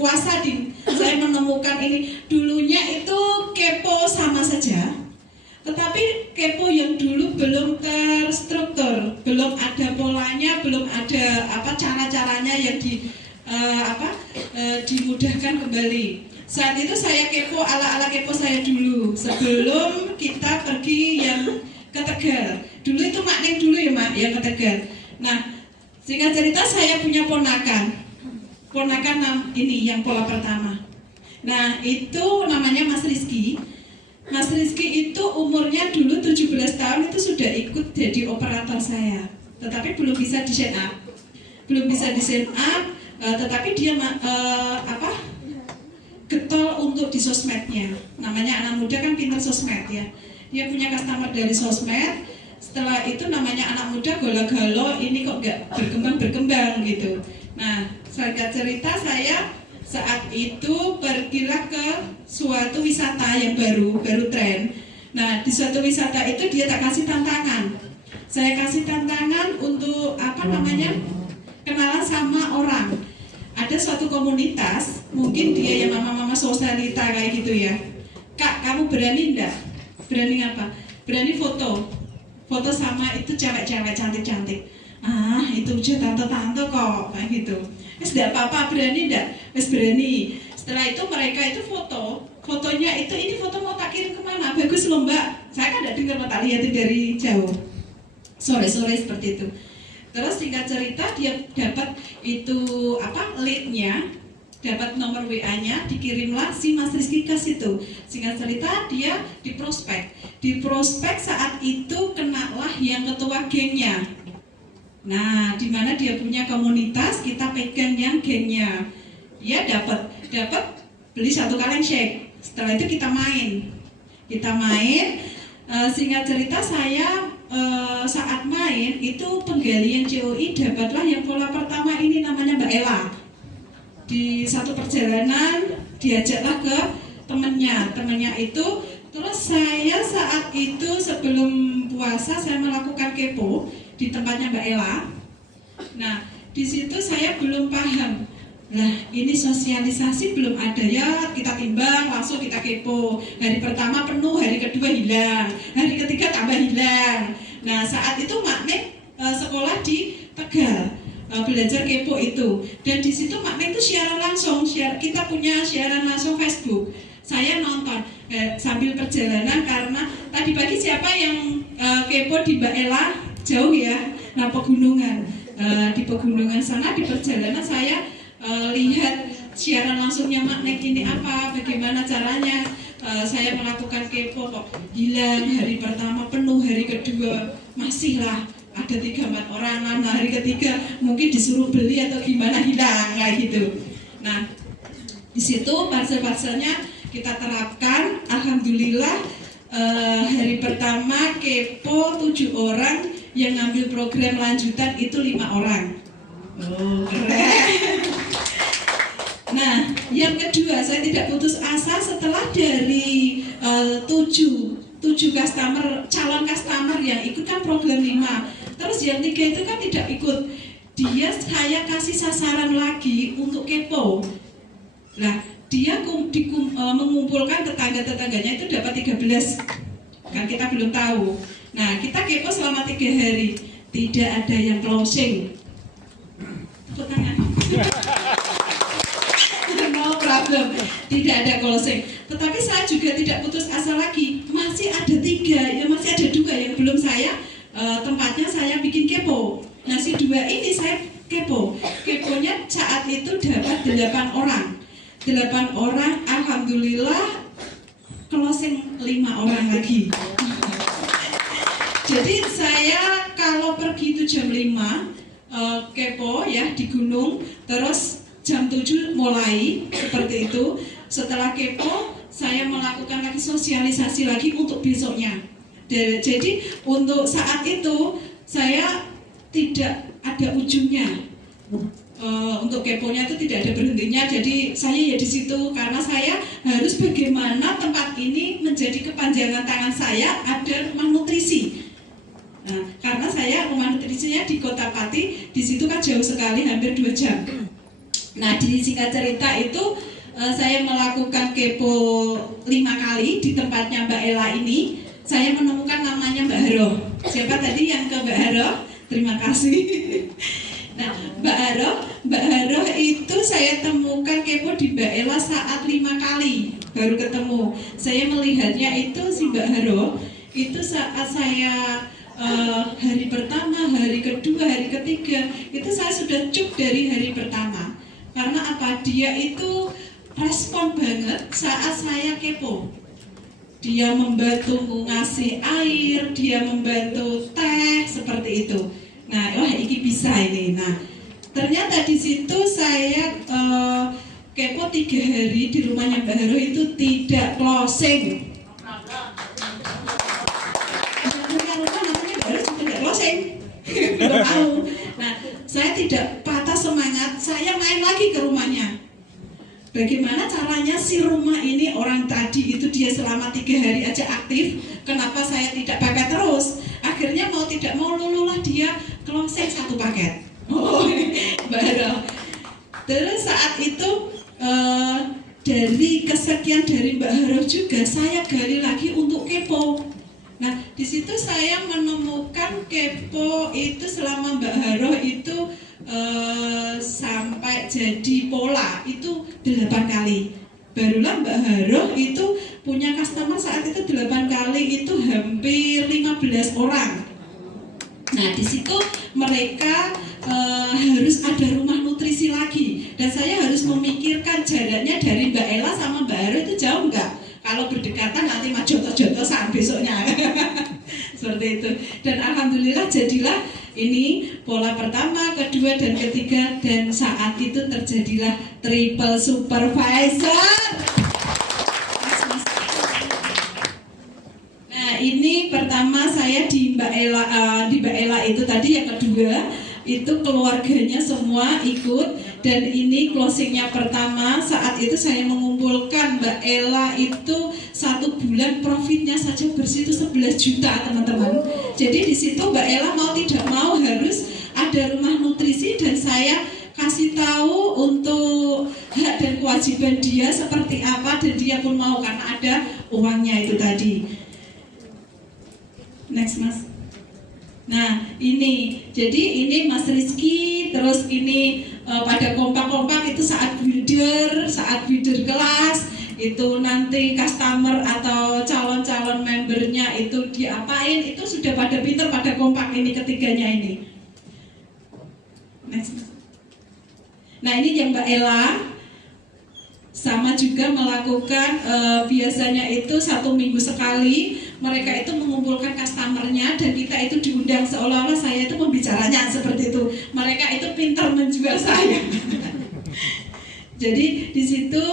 Saya menemukan ini, dulunya itu kepo sama saja. Tetapi kepo yang dulu belum terstruktur, belum ada polanya, belum ada cara-caranya yang dimudahkan kembali. Saat itu saya kepo ala kepo saya dulu, sebelum kita pergi yang ke Tegal. Dulu itu Makne dulu ya Mak, yang ke Tegal. Nah, singkat cerita saya punya ponakan ini yang pola pertama. Nah itu namanya Mas Rizky. Mas Rizky itu umurnya dulu 17 tahun itu sudah ikut jadi operator saya, tetapi belum bisa di sign up, tetapi dia getol untuk di sosmednya. Namanya anak muda kan pinter sosmed ya. Dia punya customer dari sosmed. Setelah itu namanya anak muda golo-golo, ini kok nggak berkembang gitu. Nah, singkat cerita saya saat itu pergilah ke suatu wisata yang baru tren. Nah, di suatu wisata itu dia tak kasih tantangan. Saya kasih tantangan untuk kenalan sama orang. Ada suatu komunitas, mungkin dia yang mama-mama sosialita kayak gitu ya. Kak, kamu berani enggak? Berani apa? Berani foto sama itu cewek-cewek cantik-cantik. Itu udah tante-tante kok, kayak gitu. Tidak apa-apa, berani enggak? Berani. Setelah itu mereka itu fotonya itu, ini foto mau tak kirim kemana? Bagus loh mbak. Saya kan tidak dengar, mau tak lihatin dari jauh. Sore-sore seperti itu. Terus singkat cerita dia dapat itu lead-nya, dapat nomor WA-nya, dikirimlah si Mas Rizky ke situ. Singkat cerita dia di prospek saat itu kenalah yang ketua gengnya. Nah, di mana dia punya komunitas, kita pegang yang gengnya. Dia dapat beli satu kaleng shake. Setelah itu kita main. Singkat cerita saya saat main itu penggalian COI dapatlah yang pola pertama ini namanya Mbak Ella. Di satu perjalanan diajaklah ke temannya itu. Terus saya saat itu sebelum puasa saya melakukan kepo di tempatnya Mbak Ella. Nah, di situ saya belum paham. Nah, ini sosialisasi belum ada ya, kita timbang langsung kita kepo. Hari pertama penuh, hari kedua hilang, hari ketiga tambah hilang. Nah, saat itu Mak Nek sekolah di Tegal, belajar kepo itu. Dan di situ Mak Nek itu siaran langsung, kita punya siaran langsung Facebook. Saya nonton sambil perjalanan karena tadi pagi siapa yang kepo di Mbak Ella jauh ya, nah pegunungan. Di pegunungan sana di perjalanan saya lihat siaran langsungnya Mak Nek ini apa, bagaimana caranya. Saya melakukan kepo kok hilang, hari pertama penuh, hari kedua masih lah ada 3-4 orang, hari ketiga mungkin disuruh beli atau gimana hilang kayak gitu. Nah, di situ parcel-parcelnya kita terapkan. Alhamdulillah hari pertama kepo 7 orang, yang ngambil program lanjutan itu 5 orang. Oh, keren. Nah, yang kedua saya tidak putus asa setelah dari 7 calon customer yang ikut kan program 5. Terus yang 3 itu kan tidak ikut. Saya kasih sasaran lagi untuk kepo. Nah, dia mengumpulkan tetangga-tetangganya itu dapat 13. Kan kita belum tahu. Nah, kita kepo selama 3 hari. Tidak ada yang closing. Tepuk tangan. No problem. Tidak ada closing. Tetapi saya juga tidak putus asa lagi. Masih ada 3, ya masih ada 2 yang belum saya tempatnya saya bikin kepo. Nah, si 2 ini saya kepo. Keponya saat itu dapat 8 orang. 8 orang, alhamdulillah closing 5 orang lagi. Jadi saya kalau pergi itu jam 5 kepo ya di gunung, terus jam 7 mulai seperti itu. Setelah kepo saya melakukan lagi sosialisasi lagi untuk besoknya. Jadi untuk saat itu saya tidak ada ujungnya. Untuk keponya itu tidak ada berhentinya. Jadi saya ya di situ karena saya harus bagaimana tempat ini menjadi kepanjangan tangan saya, ada rumah nutrisi. Nah, karena saya rumah nutrisinya di Kota Pati, di situ kan jauh sekali, hampir 2 jam. Nah, di singkat cerita itu saya melakukan kepo 5 kali di tempatnya Mbak Ella ini. Saya menemukan namanya Mbak Haro. Siapa tadi yang ke Mbak Haro? Terima kasih. Nah, Mbak Haro itu saya temukan kepo di Mbak Ella saat 5 kali baru ketemu. Saya melihatnya itu si Mbak Haro itu saat saya hari pertama, hari kedua, hari ketiga itu saya sudah cuk dari hari pertama. Karena apa? Dia itu respon banget saat saya kepo. dia membantu ngasih air, dia membantu teh seperti itu. Nah, wah ini bisa ini. Nah, ternyata di situ saya kepo 3 hari di rumahnya Mbak Hero itu tidak closing. Punya rumah namanya Mbak Hero juga tidak closing. Belum tahu. Nah, saya tidak patah semangat. Saya main lagi ke rumahnya. Bagaimana caranya si rumah ini orang tadi itu dia selama 3 hari aja aktif, kenapa saya tidak pakai terus? Akhirnya mau tidak mau lululah dia closing 1 paket. Oh, baru. Terus saat itu dari kesekian dari Mbak Hero juga saya gali lagi untuk kepo. Nah, di situ saya menemukan kepo itu selama Mbak Hero itu sampai jadi pola itu 8 kali. Barulah Mbak Hero itu punya customer saat itu 8 kali itu hampir 15 orang. Nah, di situ mereka harus ada rumah nutrisi lagi dan saya harus memikirkan jaraknya dari Mbak Ella sama Mbak Hero itu jauh nggak? Kalau berdekatan nanti mah jotos-jotosan besoknya. Seperti itu. Dan alhamdulillah jadilah ini pola pertama, kedua, dan ketiga. Dan saat itu terjadilah triple supervisor. Nah, ini pertama saya di Mbak Ella itu tadi, yang kedua itu keluarganya semua ikut. Dan ini closingnya pertama, saat itu saya mengumpulkan Mbak Ella itu 1 bulan profitnya saja bersih itu 11 juta teman-teman. Jadi di situ Mbak Ella mau tidak mau harus ada rumah nutrisi dan saya kasih tahu untuk hak dan kewajiban dia seperti apa dan dia pun mau karena ada uangnya itu tadi. Next Mas. Nah ini, jadi ini Mas Rizky, terus ini pada kompak-kompak itu saat builder kelas itu nanti customer atau calon-calon membernya itu diapain, itu sudah pada pinter, pada kompak ini ketiganya ini. Next. Nah ini yang Mbak Ella sama juga melakukan biasanya itu 1 minggu sekali mereka itu mengumpulkan customernya dan kita itu diundang seolah-olah saya itu pembicaranya seperti itu. Mereka itu pintar menjual saya. Jadi di situ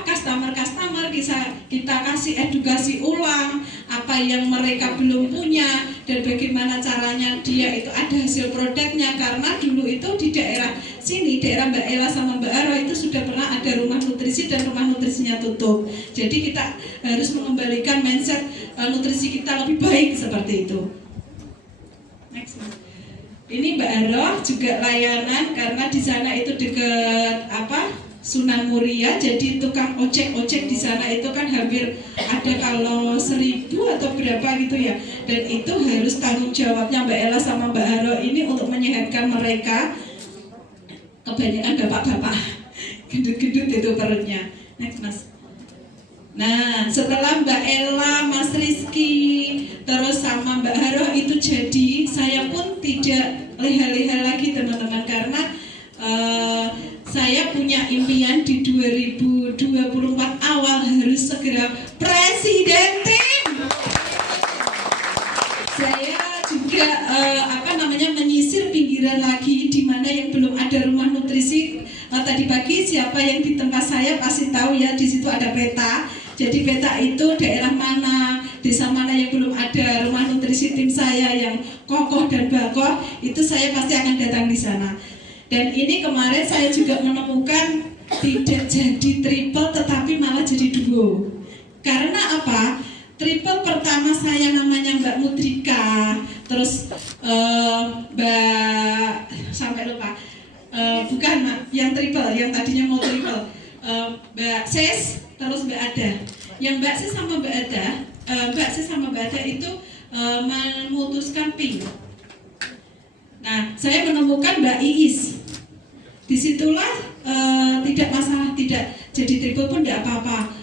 customer bisa kita kasih edukasi ulang apa yang mereka belum punya dan bagaimana caranya dia itu ada hasil produknya, karena dulu itu di daerah sini, daerah Mbak Ella sama Mbak Hero itu sudah pernah ada rumah nutrisi dan rumah nutrisinya tutup. Jadi kita harus mengembalikan mindset nutrisi kita lebih baik seperti itu. Next. Ini Mbak Hero juga layanan karena di sana itu dekat Sunan Muria, jadi tukang ojek di sana itu kan hampir ada kalau 1.000 atau berapa gitu ya. Dan itu harus tanggung jawabnya Mbak Ella sama Mbak Hero ini untuk menyehatkan mereka. Kebanyakan bapak-bapak gendut-gendut itu perutnya. Next Mas. Nah setelah Mbak Ella, Mas Rizky, terus sama Mbak Hero itu jadi saya pun tidak leha-leha lagi teman-teman, karena saya punya impian di 2024 awal harus segera presiden tim. Saya juga menyisir pinggiran lagi di mana yang belum ada rumah nutrisi. Tadi pagi siapa yang di tempat saya pasti tahu ya, di situ ada peta. Jadi peta itu daerah mana, desa mana yang belum ada rumah nutrisi tim saya yang kokoh dan bakoh, itu saya pasti akan datang di sana. Dan ini kemarin saya juga menemukan tidak jadi triple tetapi malah jadi duo. Karena apa? Triple pertama saya namanya Mbak Mudrika, terus Mbak sampai lupa, bukan yang triple, yang tadinya mau triple, Mbak Ses, terus Mbak Ada. Yang Mbak Ses sama Mbak Ada itu memutuskan pink. Nah, saya menemukan Mbak Iis. Disitulah tidak masalah, tidak jadi triple pun tidak apa-apa.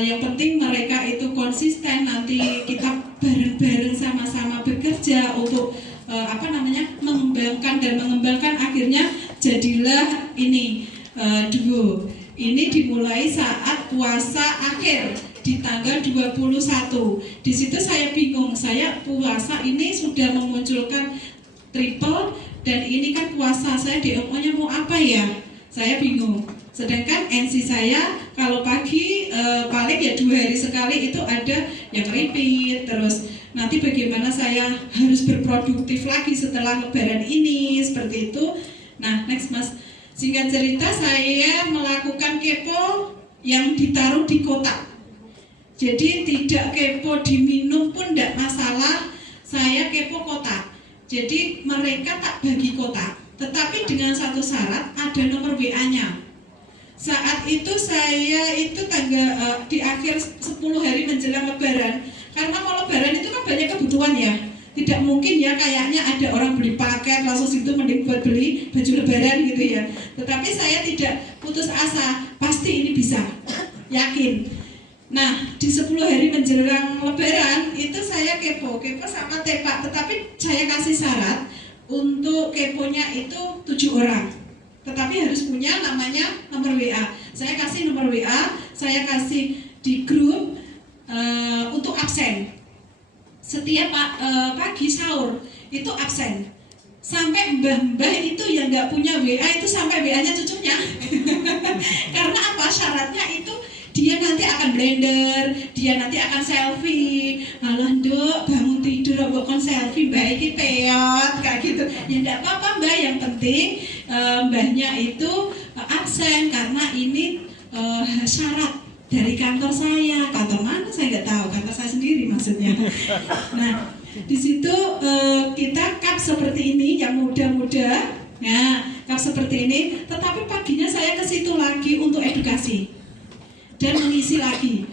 Yang penting mereka itu konsisten, nanti kita bareng-bareng sama-sama bekerja untuk mengembangkan akhirnya jadilah ini duo. Ini dimulai saat puasa akhir di tanggal 21. Di situ saya bingung, saya puasa ini sudah memunculkan triple dan ini kan puasa saya DO-nya mau apa ya? Saya bingung. Sedangkan NC saya kalau pagi paling ya 2 hari sekali itu ada yang repeat. Terus nanti bagaimana saya harus berproduktif lagi setelah lebaran ini, seperti itu. Nah, next Mas. Singkat cerita saya melakukan kepo yang ditaruh di kotak. Jadi tidak kepo diminum pun tidak masalah, saya kepo kotak. Jadi mereka tak bagi kotak, tetapi dengan satu syarat, ada nomor WA-nya. Saat itu saya itu di akhir 10 hari menjelang lebaran. Karena mau lebaran itu kan banyak kebutuhan ya. Tidak mungkin ya kayaknya ada orang beli paket langsung situ mending buat beli baju lebaran gitu ya. Tetapi saya tidak putus asa, pasti ini bisa. Yakin. Nah, di 10 hari menjelang lebaran itu saya kepo sama tepak, tetapi saya kasih syarat untuk keponya itu 7 orang. Tetapi harus punya namanya nomor WA. Saya kasih nomor WA, saya kasih di grup untuk absen. Setiap pagi sahur itu absen. Sampai mbah-mbah itu yang nggak punya WA itu sampai WA-nya cucunya. Karena apa? Syaratnya itu dia nanti akan blender, dia nanti akan selfie. Alah Nduk, bangun tidur bukan selfie, mbak iki peot kayak gitu. Ya enggak apa-apa mbak, yang penting mbahnya itu absen karena ini syarat dari kantor saya. Kantor mana saya nggak tahu, kantor saya sendiri maksudnya. Nah, di situ kita cup seperti ini yang muda-muda. Nah, cup seperti ini, tetapi paginya saya ke situ lagi untuk edukasi dan mengisi lagi.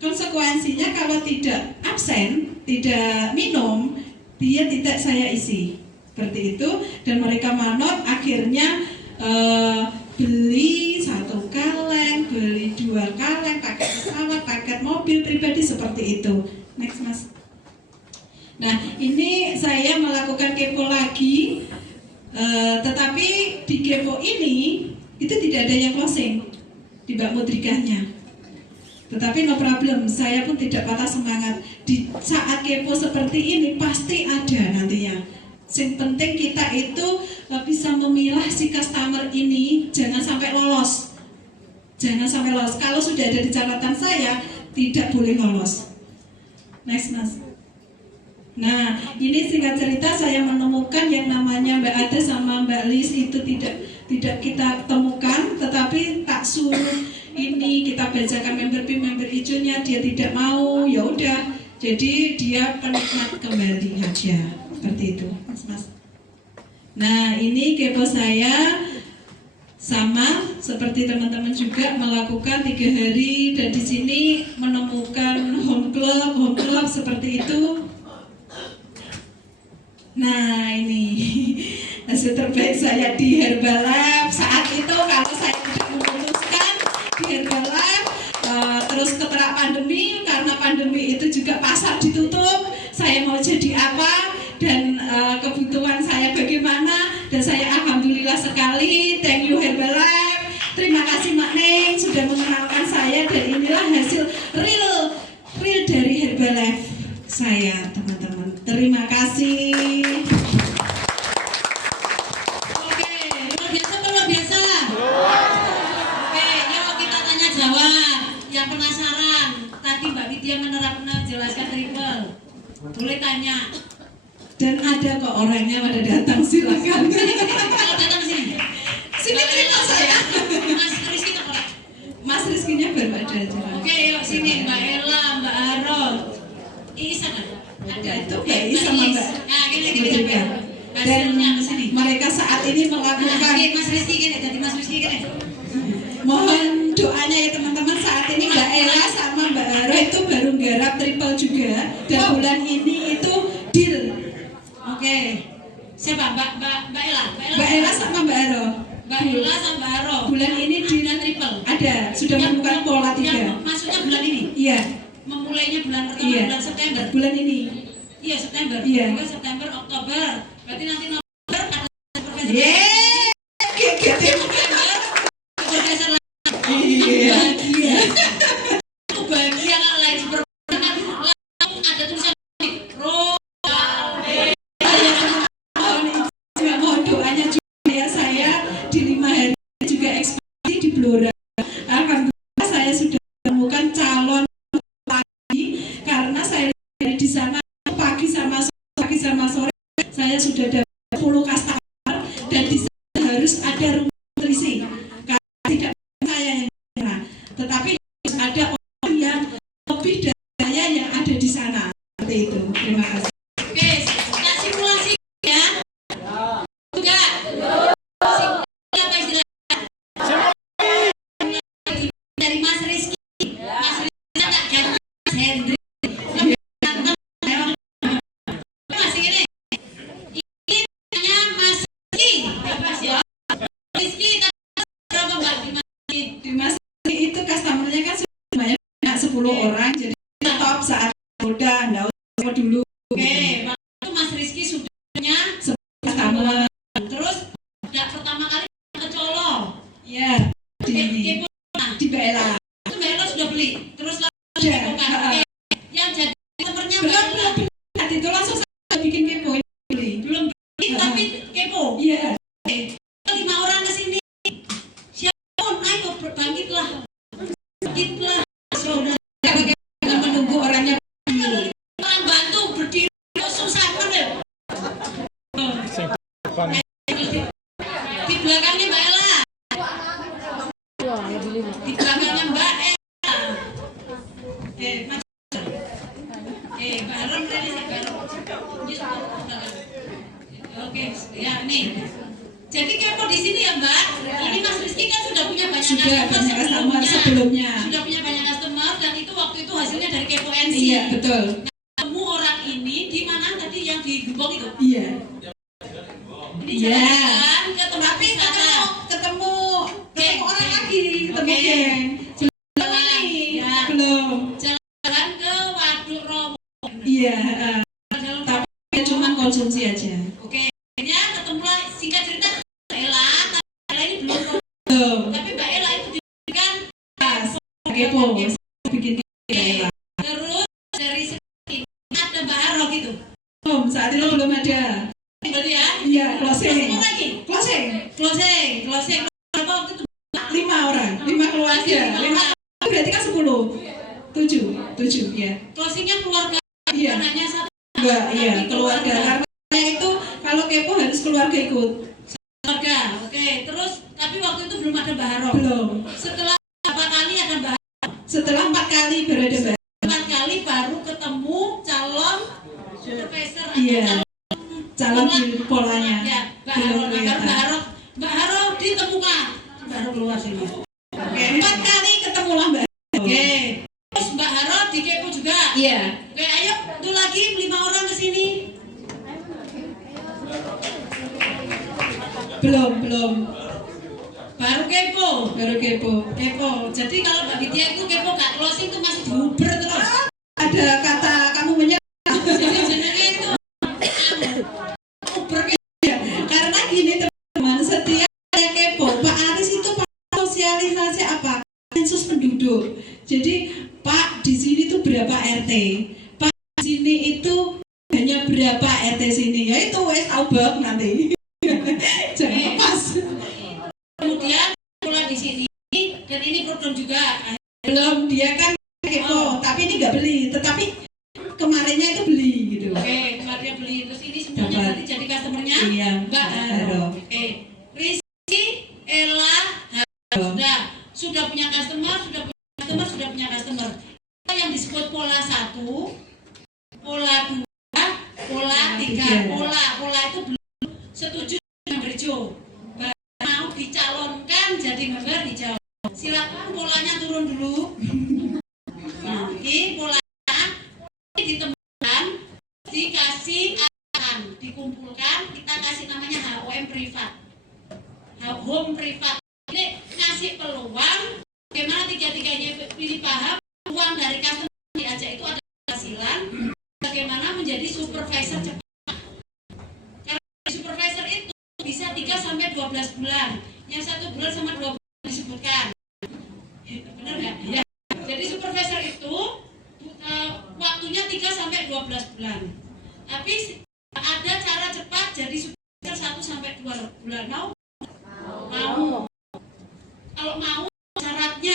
Konsekuensinya kalau tidak absen, tidak minum, dia tidak saya isi. Seperti itu, dan mereka manut, akhirnya beli 1 kaleng, beli 2 kaleng, paket pesawat, paket mobil pribadi, seperti itu. Next Mas. Nah, ini saya melakukan kepo lagi, tetapi di kepo ini itu tidak ada yang closing di Mbak Mudrikahnya. Tetapi no problem, saya pun tidak patah semangat. Di saat kepo seperti ini pasti ada nantinya. Yang penting kita itu bisa memilah si customer ini, jangan sampai lolos. Jangan sampai lolos. Kalau sudah ada di catatan saya, tidak boleh lolos. Next Mas. Nah, ini singkat cerita saya menemukan yang namanya Mbak Ade sama Mbak Lis itu tidak kita temukan, tetapi tak suruh ini kita bacakan member PIM, member hijaunya, dia tidak mau, ya udah. Jadi dia penikmat kembali aja, seperti itu, Mas. Nah, ini kepo saya sama seperti teman-teman juga melakukan 3 hari dan di sini menemukan home club seperti itu. Nah, ini hasil terbaik saya di Herbalife saat itu. Kalau saya tidak memutuskan di Herbalife, terus setelah pandemi, karena pandemi itu juga pasar ditutup, saya mau jadi apa dan kebutuhan saya bagaimana, dan saya alhamdulillah sekali, thank you Herbalife, terima kasih Mak Neng sudah mengenalkan saya, dan inilah hasil real dari Herbalife saya, teman-teman. Terima kasih. Oke, luar biasa apa luar biasa? Oke, yuk kita tanya jawab. Yang penasaran, tadi Mbak Widya menjelaskan triple. Boleh tanya. Dan ada kok orangnya pada datang, silakan. Kalau datang sini. Sini cerita saya. Mas Rizky kok. Mas Rizkynya baru ada aja. Oke, yuk sini Mbak Ella, Mbak Aro. Isa kan? Ada itu Mbak Is sama Mbak. Nah, gini Dan hasilnya ke sini. mereka saat ini melakukan. Mas Rizky gini, jadi Mas Rizky gini. Mohon doanya ya teman-teman, saat ini Mbak Ella sama Mbak Aro itu baru nggarap triple juga, dan bulan ini itu deal. Oke. Siapa? Mbak Ella? Mbak Ella sama Mbak Aro. Mbak Ella sama Mbak Aro. Bulan ini di Bulan triple. ada, sudah menemukan pola 3. Yang maksudnya bulan ini? Iya, Memulainya bulan pertama, Iya. bulan September. bulan ini. Iya, September. Iya. Bukan September, Oktober. Berarti nanti November ada Profesor. Yeay, gitu. November Profesor lagi. Iya. Aku bahagia orang, jadi stop saat udah enggak usah dulu. Oke, waktu itu Mas Rizky sudah punya Sama. terus nggak pertama kali kecolong. Ya, Kepo di Bella. itu Mbak Ella sudah beli, terus langsung Udah, kepo kan. Oke. Yang jadi customernya Mbak Belum, Ella belum. Itu langsung saya bikin kepo beli. belum beli tapi kepo. Iya. 5 orang ke sini. Siapa pun ayo bangkitlah. Bangkitlah. Sudah Kita menunggu orangnya. orang bantu berdiri kok susah bener. Di belakangnya Mbak Ella. Di belakangnya Mbak Ella. Mas. Bareng tadi sih bareng. Oke, ya nih. Jadi kepo di sini ya Mbak. Ini Mas Rizky kan sudah punya banyak Sudah banyak customer sebelumnya. Sudah punya banyak customer dan itu waktu itu hasilnya dari Kepo NC. Iya, betul. Ketemu orang ini di mana tadi yang di Gembong itu? Iya. Ini Iya. jalan ke tempat Tapi wisata. ketemu Geng. orang lagi, ketemu Oke. geng. Belum Jalan, ini. ya. Belum. Jalan ke Waduk Romo. Iya, Jalan- tapi cuma konsumsi aja. Oke. Akhirnya ketemulah singkat cerita Mbak Ella. Tapi Mbak Ella ini belum. Belum. Tapi Mbak Ella itu diberikan Pas. Kepo. Bikin kepo. terus dari sini ada Mbak Haro gitu. Belum, saat itu belum ada. Berarti ya? Iya, closing. Ketemu lagi. Closing. Closing. Berapa waktu itu? 5 orang, 5 keluarga. 5 berarti kan 10. 7 ya. Closingnya keluarga. Iya. Bukan hanya satu. Enggak, iya, Tapi keluarga. Karena itu kalau kepo harus keluarga ikut. Keluarga. Oke. Terus tapi waktu itu belum ada Mbak Haro. Belum. Setelah berapa kali ada Mbak Haro? Setelah 4 kali berada Mbak. 4 kali baru ketemu calon supervisor atau Iya. Calon pola. di polanya. Ya, Mbak Haro. Belum Nah, kelihatan. Mbak Haro ditemukan. Mbak Haro keluar sini. Oke. 4 kali ketemulah Mbak. Oke. Terus Mbak Haro di Kepo juga. Iya. Oke, ayo itu lagi 5 orang ke sini. Belum. Baru Kepo. Baru kepo. Kepo. Jadi kalau Mbak Widya itu Kepo gak closing itu masih diuber terus. Ada kata kamu menyerah. Jadi jenenge itu uber Karena gini teman-teman, setiap saya kepo, Pak Aris itu Pak sosialisasi apa? Sensus penduduk. Jadi Pak di sini tuh berapa RT? Pak di sini itu hanya berapa RT sini? Ya itu wes tahu bab nanti. Jangan pas. kemudian mulai di sini dan ini program juga. Belum, dia kan kepo, tapi ini nggak beli. Tetapi kemarinnya itu beli gitu. Oke, kemarin beli terus ini semuanya Dapat. nanti jadi customernya Iya, Mbak Haro. Oke, Rizky, Ella, Haro. Sudah punya customer, sudah punya customer. Yang disebut pola 1, pola 2, pola 3. Pola itu belum setuju dengan Berjo. Mau dicalonkan jadi member hijau. Silakan polanya turun dulu. Nah, ini polanya ditemukan, dikasih arahan, dikumpulkan, kita kasih namanya HOM privat. Home privat ini ngasih peluang bagaimana tiga-tiganya pilih paham uang dari customer diajak itu ada penghasilan, bagaimana menjadi supervisor cepat. Karena supervisor itu bisa 3-12 bulan, yang 1 bulan sama 2 bulan disebutkan. Benar nggak? Ya. Jadi supervisor itu waktunya 3-12 bulan. Tapi ada cara cepat jadi supervisor 1-2 bulan. Mau? Kalau mau syaratnya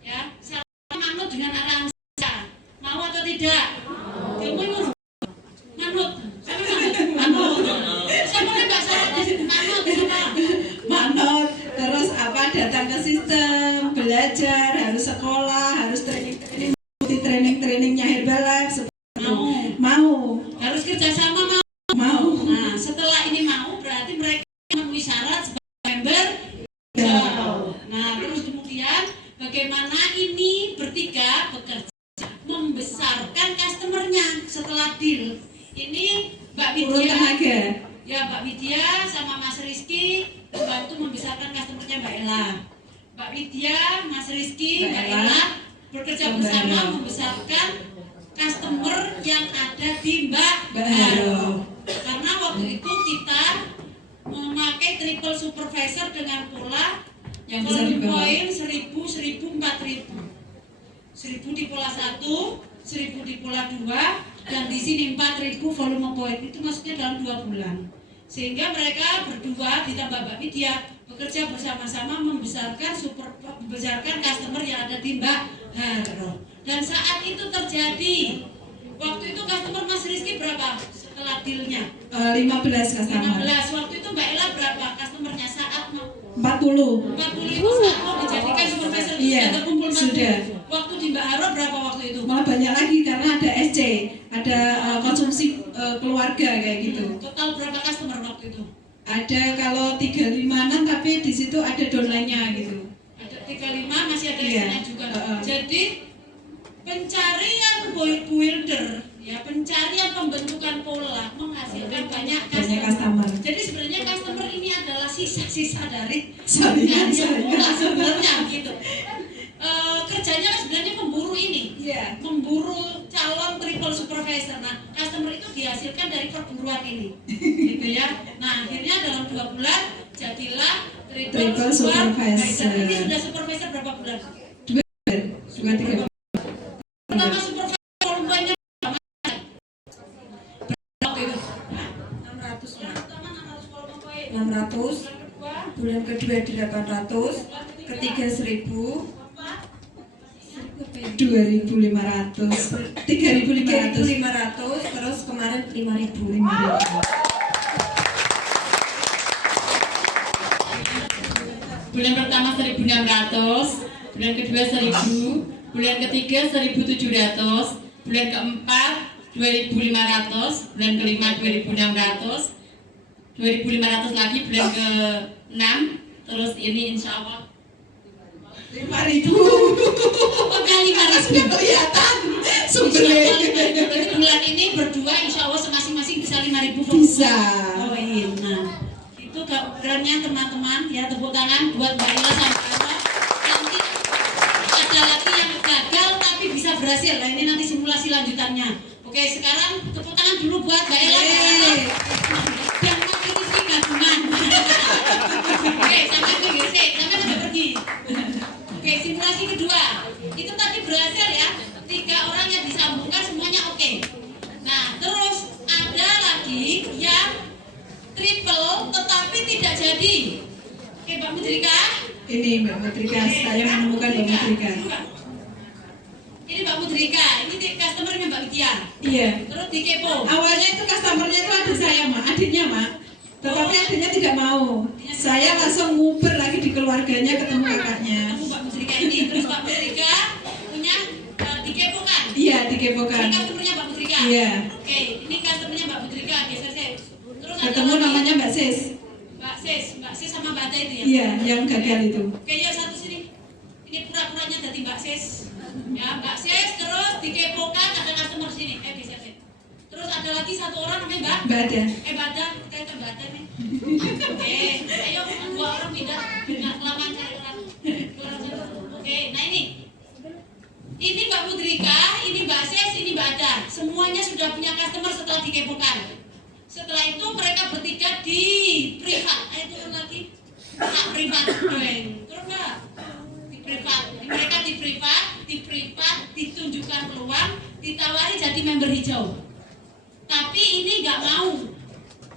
ya, syaratnya manut dengan arahan saya. Mau atau tidak? Kamu manut. Manut. Siapa yang nggak syaratnya manut? Manut, terus apa datang ke sistem, belajar, harus sekolah, harus training-trainingnya Herbalife. Mau. Harus kerjasama Mau. Nah, setelah ini mau berarti mereka memenuhi syarat sebagai member. Ya. Nah, terus kemudian bagaimana ini bertiga bekerja membesarkan customernya setelah deal. Ini Mbak Urut Widya, tenaga. ya Mbak Widya sama Mas Rizky membantu membesarkan customernya Mbak Ella. Mbak Widya, Mas Rizky, Mbak Ella bekerja bersama membesarkan customer yang ada di Mbak Haro. Karena waktu itu kita memakai triple supervisor dengan pola Yang bisa dibawa. poin 1000, 1000, 4000. 1000 di pola 1, 1000 di pola 2, dan di sini 4000 volume poin. Itu maksudnya dalam 2 bulan. Sehingga mereka berdua ditambah Mbak Widya bekerja bersama-sama membesarkan customer yang ada di Mbak Haro. Dan saat itu terjadi, waktu itu customer Mas Rizky berapa setelah dealnya? 15 customer. 15. Waktu itu Mbak Ella berapa customernya saat 40. 40 itu saat mau dijadikan supervisor itu Iya, sudah terkumpul 40. sudah. Waktu di Mbak Haro berapa waktu itu? Malah banyak lagi karena ada SC, ada konsumsi keluarga kayak gitu. Total berapa customer waktu itu? Ada kalau 356 tapi di situ ada downline-nya gitu. Ada 35, masih ada Iya. SC-nya juga. Jadi pencarian builder, ya pencarian pembentukan pola menghasilkan banyak Banyak customer. Jadi sebenarnya customer ini adalah sisa-sisa dari Saringan pola sebenarnya gitu. Kerjanya sebenarnya memburu ini, Iya. memburu calon triple supervisor. Nah, customer itu dihasilkan dari perburuan ini, gitu ya. Nah, akhirnya dalam 2 bulan jadilah triple supervisor. Ini sudah supervisor berapa bulan? 2-3. Pertama supervisor volumenya berapa? Waktu itu 600. bulan pertama 600 volume poin. 600. Bulan kedua Bulan kedua 800, ketiga 1000, 4, 2.500, 3.500, 3.500, terus kemarin 5.000. bulan pertama 1.600, bulan kedua 1.000, bulan ketiga 1.700, bulan keempat 2.500, bulan kelima 2.600, 2.500 lagi bulan ke-6, terus ini insya Allah 5.000. Oke, 5.000 Kelihatan Insya sumbernya. Allah, berarti bulan ini berdua insya Allah masing-masing bisa 5.000 Bisa. poin. Nah, itu kerennya teman-teman ya, tepuk tangan buat Mbak Ila sama Mbak. Nanti ada lagi yang gagal tapi bisa berhasil. Nah, ini nanti simulasi lanjutannya. Oke, sekarang tepuk tangan dulu buat Mbak Ila dan Mas Rizky gabungan. Oke, sampai pinggir sih, sampai udah pergi. Oke, simulasi kedua. Itu tadi berhasil ya. 3 orang yang disambungkan semuanya oke. Nah, terus ada lagi yang triple tetapi tidak jadi. Oke, Mbak Mudrika. Ini Mbak Mutrika, saya menemukan Mbak Mutrika. Ini Mbak Mudrika, ini customernya Mbak Widya. Iya. Terus di kepo. Awalnya itu customernya itu adik saya, Mak, adiknya, Mak. Tetapi adiknya tidak mau. Saya langsung nguber lagi di keluarganya ketemu kakaknya. Kamu Mbak Mudrika ini. Terus Mbak Mudrika punya dikepokan. Iya, dikepokan. Ini customernya Mbak Mudrika. Iya. Oke, ini customernya Mbak Mudrika, geser sih. Terus ada Ketemu lagi namanya Mbak Sis. Mbak Sis sama Mbak Ata itu ya. Iya, yang gagal itu. Oke, ya satu sini. Ini pura-puranya jadi Mbak Sis. Ya, Mbak Sis terus dikepokan ada customer sini. Geser sih. Terus ada lagi satu orang namanya Mbak Ada. Mbak Ada, kita ke Mbak Ada nih. Oke, ayo 2 orang pindah. Nggak kelamaan cari orang. Oke, nah ini. Ini Mbak Mudrika, ini Mbak Sis, ini Mbak Ada. Semuanya sudah punya customer setelah dikepokan. Setelah itu mereka bertiga di privat. Ayo turun lagi. Hak privat. Turun nggak? Di privat. Mereka di privat, ditunjukkan peluang, ditawari jadi member hijau. Tapi ini nggak mau.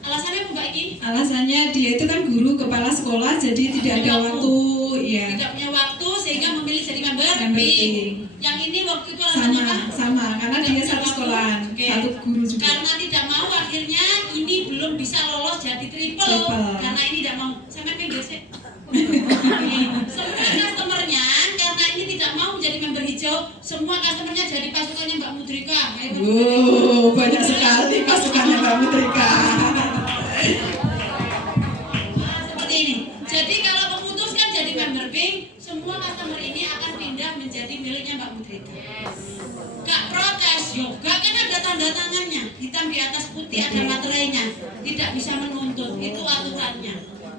Alasannya apa Mbak Iki? Alasannya dia itu kan guru kepala sekolah, jadi tidak ada waktu, ya. Tidak punya waktu sehingga memilih jadi member Member pink. pink. Yang ini waktu itu alasannya apa? Sama, karena dia satu sekolahan, Oke. satu guru juga. Karena tidak mau akhirnya ini belum bisa lolos jadi triple. Triple. Karena ini tidak mau. Sampai pinggir sih. Semua customernya karena ini tidak mau menjadi member hijau, semua customernya jadi pasukannya Mbak Mudrika. Ayo, Mbak Mudrika. Wow, banyak sekali pasukannya Mbak Mutrika. Seperti ini. Jadi kalau memutuskan jadi member pink, semua customer ini akan pindah menjadi miliknya Mbak Mudrika. Gak protes, yoga kan ada tanda tangannya, hitam di atas putih ada materainya, tidak bisa menuntut, itu aturannya.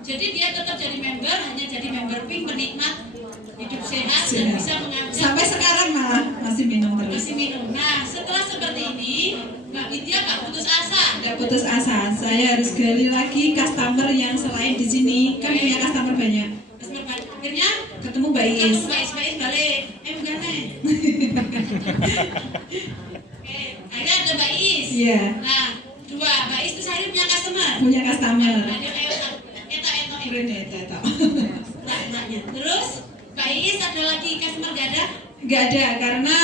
Jadi dia tetap jadi member, hanya jadi member pink penikmat hidup sehat dan bisa mengajak. Sampai sekarang malah masih minum terus. Masih minum. Nah, setelah seperti ini, Mbak Widya nggak putus asa. Nggak putus asa, saya harus gali lagi customer yang selain di sini, kan punya customer banyak. Akhirnya Ketemu Mbak Is. ketemu Mbak Is balik. Bukan Oke, akhirnya ada Mbak Is. Iya, Nah, dua Mbak Is terus akhirnya punya customer. punya customer. Ada kayak etok-etok Keren ya, Tata. Nah, terus Mbak Is ada lagi customer gak ada? Nggak ada, karena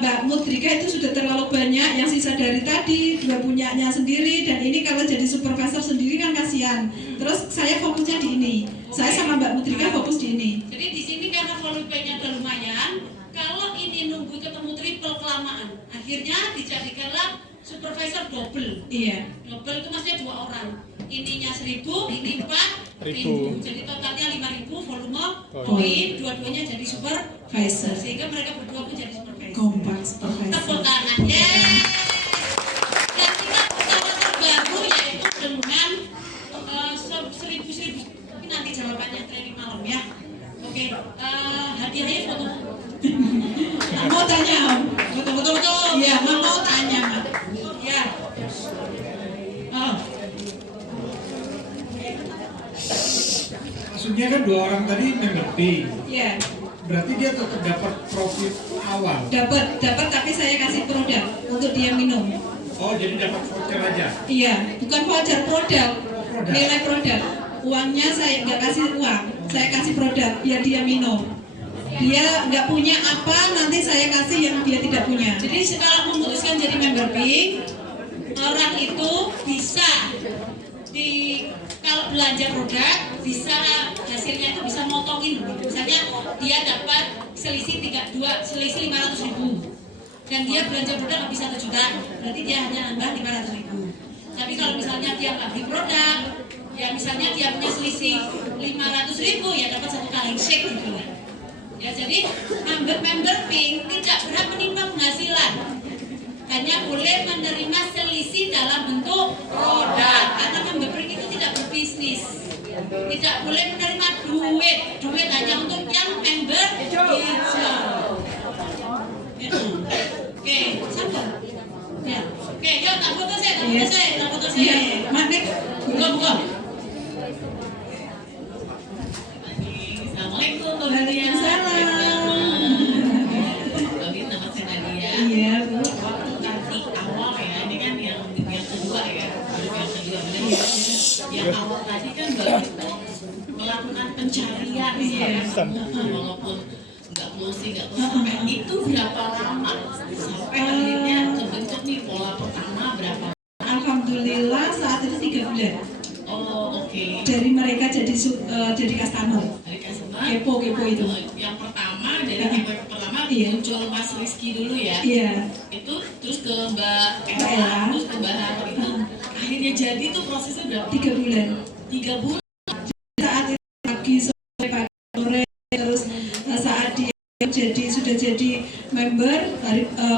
Mbak Mudrika itu sudah terlalu banyak, yang sisa dari tadi, dua punyanya sendiri, dan ini kalau jadi supervisor sendiri kan kasihan. Terus saya fokusnya di ini, saya sama Mbak Mudrika fokus di ini. Jadi di sini karena volumenya udah lumayan, kalau ini nunggu ketemu triple kelamaan, akhirnya dijadikanlah supervisor double. Iya. Double itu maksudnya 2 orang. Ininya 1.000, ini 4.000. 1.000. Jadi totalnya 5.000 volume Poin. poin, dua-duanya jadi supervisor. Visor. Sehingga mereka berdua pun jadi supervisor. Kompak supervisor. Tepuk tangan, dan kita perkara terbaru yaitu dengan 1.000. Tapi nanti jawabannya training malam ya. Oke, hadiahnya foto. Mau tanya Om? Betul. Iya, mau tanya Mak. Ya. Oh, Maksudnya kan 2 orang tadi member pink, Iya, berarti dia tetap dapat profit awal. dapat tapi saya kasih produk untuk dia minum. Oh, jadi dapat voucher aja. Iya, bukan voucher, produk. Produk. Nilai produk. Uangnya saya nggak kasih uang, saya kasih produk biar dia minum. Dia nggak punya apa, nanti saya kasih yang dia tidak punya. jadi setelah memutuskan jadi member pink, orang itu bisa kalau belanja produk bisa hasilnya itu bisa motongin. Misalnya dia dapat selisih 500.000 dan dia belanja produk nggak bisa 1 juta, berarti dia hanya nambah 500.000. Tapi kalau misalnya dia nggak beli produk, ya misalnya dia punya selisih 500.000 ya dapat 1 kaleng shake gitu lah. Ya, jadi member pink tidak berhak menerima penghasilan, hanya boleh menerima selisih dalam bentuk produk, karena member pink itu tidak berbisnis, tidak boleh menerima duit hanya untuk yang member hijau. Gitu. Oke, sabar. Ya. Oke, yuk tak foto saya. Iya, Mak, Nek. Buka. Assalamualaikum. Waalaikumsalam. Nama saya Nadia. Iya, Bu. Nanti awal ya, ini kan yang kedua ya, benar ya. Yang awal tadi kan baru itu melakukan pencarian ya, walaupun nggak closing sampai itu berapa lama sampai akhirnya terbentuk nih pola pertama berapa? Alhamdulillah saat itu 3 bulan. Oh oke. Dari mereka jadi customer. Dari customer. Kepo itu. Yang pertama dari kepo yang pertama Iya. muncul Mas Rizky dulu ya. Iya. Itu terus ke Mbak Ella. Ella, terus ke Mbak Harun itu akhirnya jadi tuh prosesnya berapa? 3 bulan. 3 bulan. Saat itu pagi sore terus saat dia sudah jadi member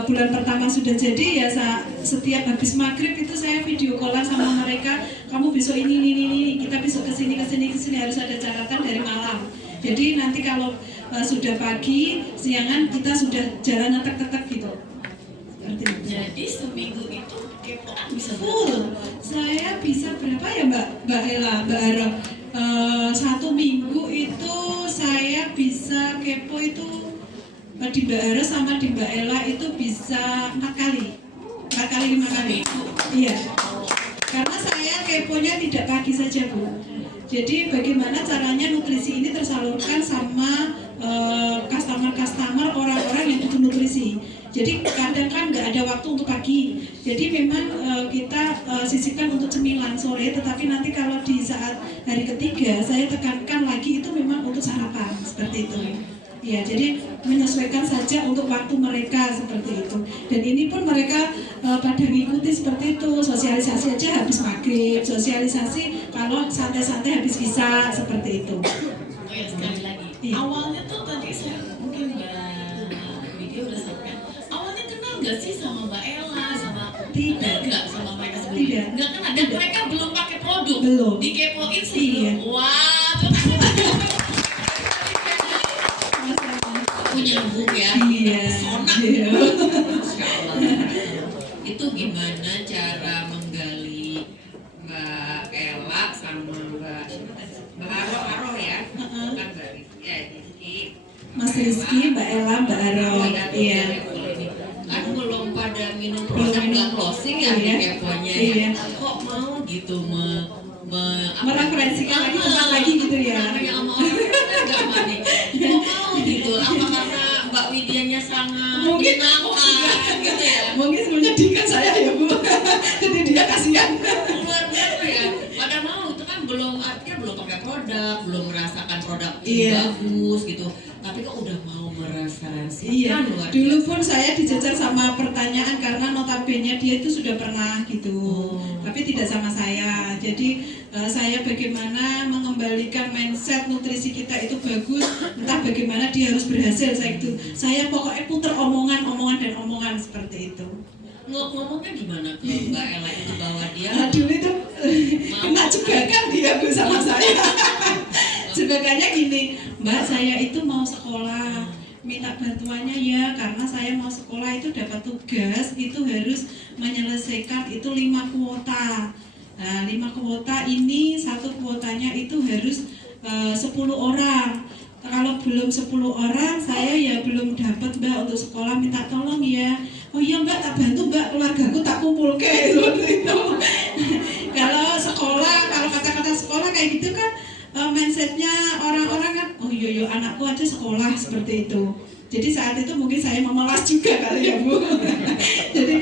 bulan pertama sudah jadi ya setiap habis maghrib itu saya video callan sama mereka, kamu besok ini kita besok kesini harus ada catatan dari malam. Jadi nanti kalau sudah pagi siangan kita sudah jalan tek gitu. Seperti itu. Jadi seminggu itu kepoan bisa Full. Saya bisa berapa ya Mbak Ella, Mbak Ara? 1 minggu itu saya bisa kepo itu di Mbak Ara sama di Mbak Ella itu bisa 4 kali 5 kali. Iya. Karena saya keponya tidak pagi saja Bu. Jadi bagaimana caranya nutrisi ini tersalurkan sama customer orang-orang yang butuh nutrisi. Jadi kadang kan nggak ada waktu untuk pagi. Jadi memang kita sisipkan untuk cemilan sore. Tetapi nanti kalau di saat hari ketiga saya tekankan lagi itu memang untuk sarapan seperti itu. Ya, jadi menyesuaikan saja untuk waktu mereka seperti itu. Dan ini pun mereka pada mengikuti seperti itu. Sosialisasi aja habis maghrib, sosialisasi kalau santai-santai habis isya seperti itu. Oh ya sekali lagi. Iya. Awalnya tuh tadi saya mungkin Mbak Widya udah sampaikan. Awalnya kenal nggak sih sama Mbak Ella sama Tidak. nggak sama mereka Tidak. sebelumnya? Nggak kenal dan mereka belum pakai produk. Belum. Dikepoin sih. Iya. Wah, tuh gimana cara menggali Mbak Ella sama Mbak Haro ya? Kan Mbak Rizky, Mas Rizky, Mbak Ella, Mbak Aro. Iya. Kan belum pada minum produk, nggak closing ya keponya. Iya. Kok mau gitu mereferensikan lagi tempat lagi gitu ya. Yang sama orang nggak mandi. Kok mau gitu? Apa karena Mbak Widianya sangat Mungkin menyenangkan gitu ya? Mungkin menyedihkan saya ya Bu. Jadi dia kasihan. Luar biasa ya. Pada mau itu kan artinya belum pakai produk, belum merasakan produk ini bagus gitu. Tapi kok udah mau mereferensikan. Iya. Luar Dulu biasa. pun saya dicecar sama pertanyaan karena notabene dia itu sudah pernah gitu. Tapi tidak sama saya. Jadi saya bagaimana mengembalikan mindset nutrisi kita itu bagus, entah bagaimana dia harus berhasil. Saya pokoknya puter omongan dan omongan seperti itu. Ngomongnya gimana ke Mbak Ella itu bahwa dia Dulu itu kena jebakan dia Bu sama saya. Jebakannya gini, Mbak saya itu mau sekolah, minta bantuannya ya karena saya mau sekolah itu dapat tugas itu harus menyelesaikan itu 5 kuota. Nah 5 kuota ini satu kuotanya itu harus 10 orang. Kalau belum 10 orang saya ya belum dapat Mbak untuk sekolah, minta tolong ya. Oh iya Mbak, tak bantu Mbak, keluargaku tak kumpul kayak seperti itu. Kalau sekolah, kalau kata-kata sekolah kayak gitu kan mindsetnya orang-orang kan, oh iya anakku aja sekolah seperti itu. Jadi saat itu mungkin saya memelas juga kali ya Bu. Jadi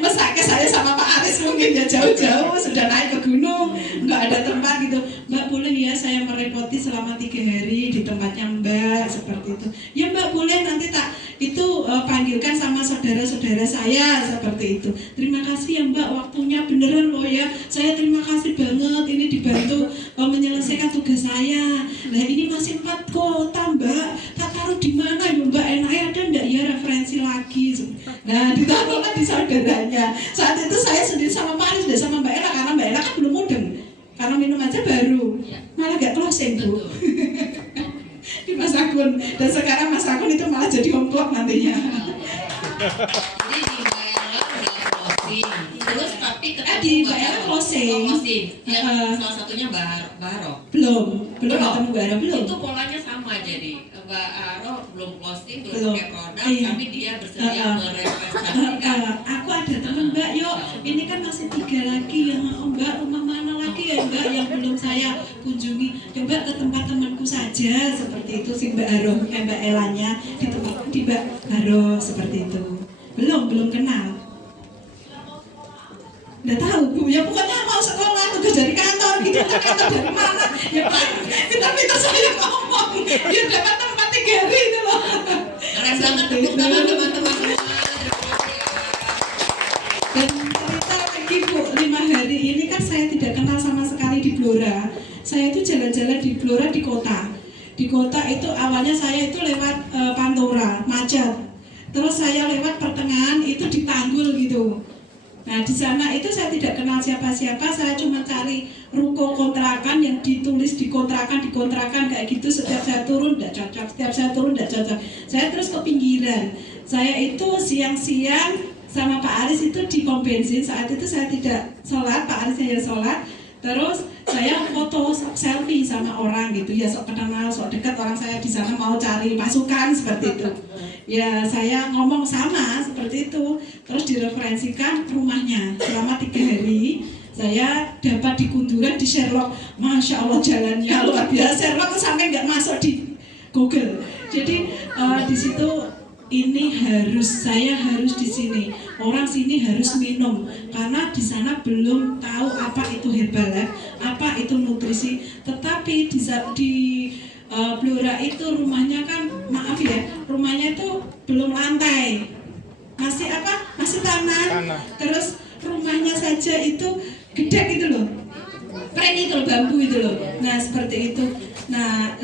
mesake saya sama Pak Aris mungkin ya jauh-jauh sudah naik ke gunung, nggak ada tempat gitu. Mbak boleh ya saya merepoti selama 3 hari di tempatnya Mbak seperti itu. Ya Mbak boleh, nanti tak itu panggilkan sama saudara-saudara saya seperti itu. Terima kasih ya Mbak, waktunya beneran loh ya. Saya terima kasih banget ini dibantu menyelesaikan tugas saya. Nah ini masih 4 kota Mbak, tak taruh di mana ya Mbak, enaknya ada enggak ya referensi lagi. Nah ditaruhlah di saudaranya. Saat itu saya sendiri sama Pak Aris dan sama Mbak Ella, karena Mbak Ella kan belum mudeng, karena minum aja baru, malah gak closing Bu. Di Mas Agun, dan sekarang Mas Agun itu malah jadi omplok nantinya. Jadi di Mbak Ella udah closing. Terus tapi Di Mbak Ella closing. Ya, salah satunya Mbak Haro. Belum ketemu Mbak Ella, belum. Itu polanya sama, jadi Mbak Haro belum closing, belum Belum. pakai produk, Iya. tapi dia bersedia merepresentasikan. Aku ada teman Mbak, yuk ini kan masih 3 lagi ya Mbak, rumah mana lagi ya Mbak yang belum saya kunjungi, coba ke tempat temanku saja seperti itu. Si Mbak Haro, Mbak Elanya di tempat di Mbak Haro seperti itu. Belum kenal. Nggak tahu Bu, ya pokoknya mau sekolah, tugas dari kantor gitu, kantor dari mana ya Pak, pintar-pintar saya ngomong biar dapat tempat 3 hari itu loh. Keren banget, tepuk tangan teman-teman semua. Dan cerita lagi Bu, 5 hari ini kan saya tidak kenal sama sekali di Blora. Saya itu jalan-jalan di Blora di kota. Di kota itu awalnya saya itu lewat Pantura, macet. Terus saya lewat pertengahan itu di Tanggul gitu. Nah di sana itu saya tidak kenal siapa-siapa, saya cuma cari ruko kontrakan yang ditulis di kontrakan kayak gitu. Setiap saya turun tidak cocok, setiap saya turun tidak cocok. Saya terus ke pinggiran. Saya itu siang-siang sama Pak Aris itu di pom bensin. Saat itu saya tidak sholat, Pak Aris saya sholat. Terus saya foto selfie sama orang gitu ya, sok kenal, sok dekat, orang saya di sana mau cari masukan seperti itu. Ya saya ngomong sama seperti itu. Terus direferensikan rumahnya selama 3 hari. Saya dapat di Kunduran di Sherlock, masya Allah jalannya luar biasa. Sherlock sampai nggak masuk di Google. Jadi di situ saya harus di sini. Orang sini harus minum karena di sana belum tahu apa itu Herbalife, apa itu nutrisi. Tetapi di Blora itu rumahnya kan, maaf ya, rumahnya itu belum lantai, masih tanah. Terus rumahnya saja itu gede gitu loh, keren itu loh, bambu itu loh. Nah seperti itu. Nah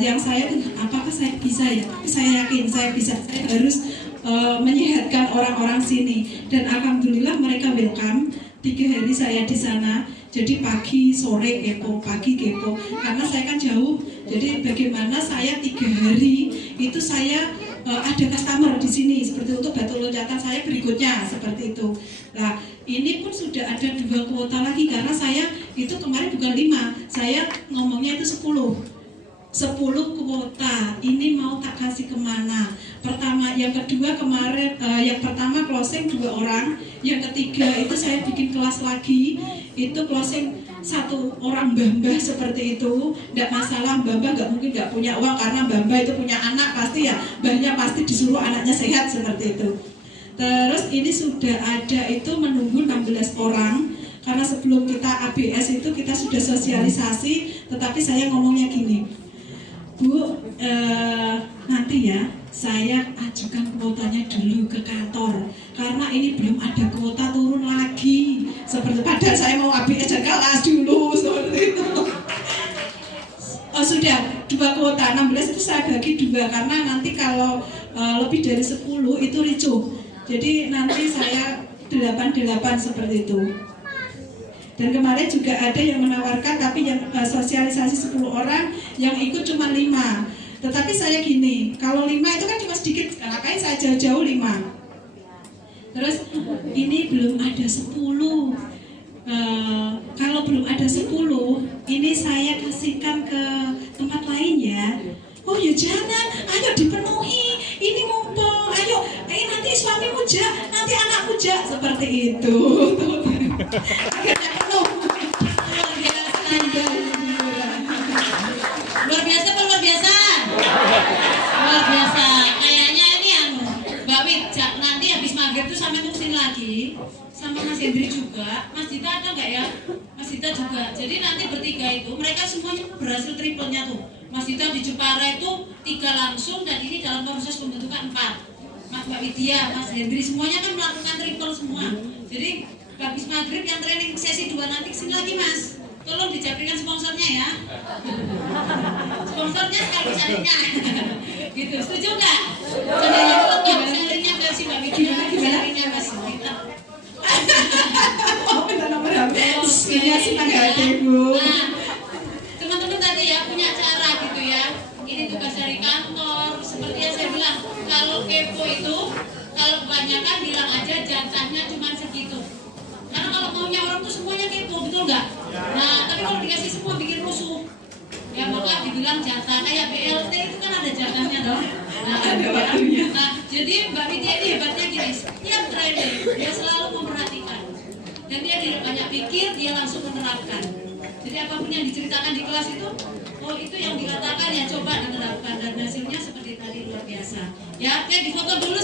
yang saya apakah saya bisa ya? Saya yakin saya bisa. Saya harus menyehatkan orang-orang sini, dan alhamdulillah mereka welcome. 3 hari saya di sana. Jadi pagi, sore kepo, pagi kepo. Karena saya kan jauh. Jadi bagaimana saya 3 hari itu saya ada customer di sini seperti untuk batu loncatan saya berikutnya seperti itu. Nah ini pun sudah ada 2 kuota lagi karena saya itu kemarin bukan 5, saya ngomongnya itu 10 kuota. Ini mau tak kasih kemana? Pertama, yang kedua kemarin yang pertama closing 2 orang, yang ketiga itu saya bikin kelas lagi, itu closing 1 orang mbah-mbah seperti itu. Nggak masalah, mbah-mbah nggak mungkin nggak punya uang karena mbah-mbah itu punya anak pasti ya, mbahnya pasti disuruh anaknya sehat seperti itu. Terus ini sudah ada itu menunggu 16 orang karena sebelum kita ABS itu kita sudah sosialisasi, tetapi saya ngomongnya gini, Bu, nanti ya saya ajukan kuotanya dulu ke kantor karena ini belum ada kuota turun lagi seperti padahal saya mau ABS dan kelas dulu seperti itu. Oh sudah 2 kuota 16 itu saya bagi 2 karena nanti kalau lebih dari 10 itu ricuh, jadi nanti saya 8 seperti itu. Dan kemarin juga ada yang menawarkan tapi yang sosialisasi 10 orang yang ikut cuma 5. Tetapi saya gini, kalau 5 itu kan cuma sedikit, makanya saya jauh-jauh 5. Terus ini belum ada 10. Kalau belum ada 10, ini saya kasihkan ke tempat lain ya. Oh ya jangan, ayo dipenuhi. Ini mumpung, ayo, nanti suamimu jak, nanti anakku jak, seperti itu. Akhirnya penuh. Luar biasa apa luar biasa? Luar biasa. Kayaknya ini yang Mbak Wit, nanti habis maghrib tuh sampai kesini lagi sama Mas Hendri juga. Mas Dita ada nggak ya? Mas Dita juga. Jadi nanti bertiga itu mereka semuanya berhasil triplenya tuh. Mas Dita di Jepara itu 3 langsung dan ini dalam proses pembentukan 4. Mas Mbak Widya, Mas Hendri semuanya kan melakukan triple semua. Jadi habis maghrib yang training sesi 2 nanti kesini lagi Mas. Tolong dicaprikan sponsornya ya. Sponsornya kalau carinya. Gitu, setuju nggak? Sebenarnya lengkap sharingnya ke si Mbak Widya, sharingnya Mas Dita. Oh minta nomor HP. Iya sih tanggal Bu. Nah, teman-teman tadi ya punya cara gitu ya. Ini tugas dari kantor. Seperti yang saya bilang, kalau kepo itu, kalau kebanyakan bilang aja jatahnya cuma segitu. Karena kalau maunya orang tuh semuanya kepo, betul nggak? Nah, tapi kalau dikasih semua bikin rusuh. Ya maka dibilang jatah kayak BLT itu kan ada jatahnya dong. Nah, Ada waktunya. Nah, jadi Mbak Widya ini hebatnya gini, tiap training dia selalu memperhatikan dan dia tidak banyak pikir, dia langsung menerapkan. Jadi apapun yang diceritakan di kelas itu, oh itu yang dikatakan ya coba diterapkan dan hasilnya seperti tadi luar biasa. Ya, oke difoto dulu.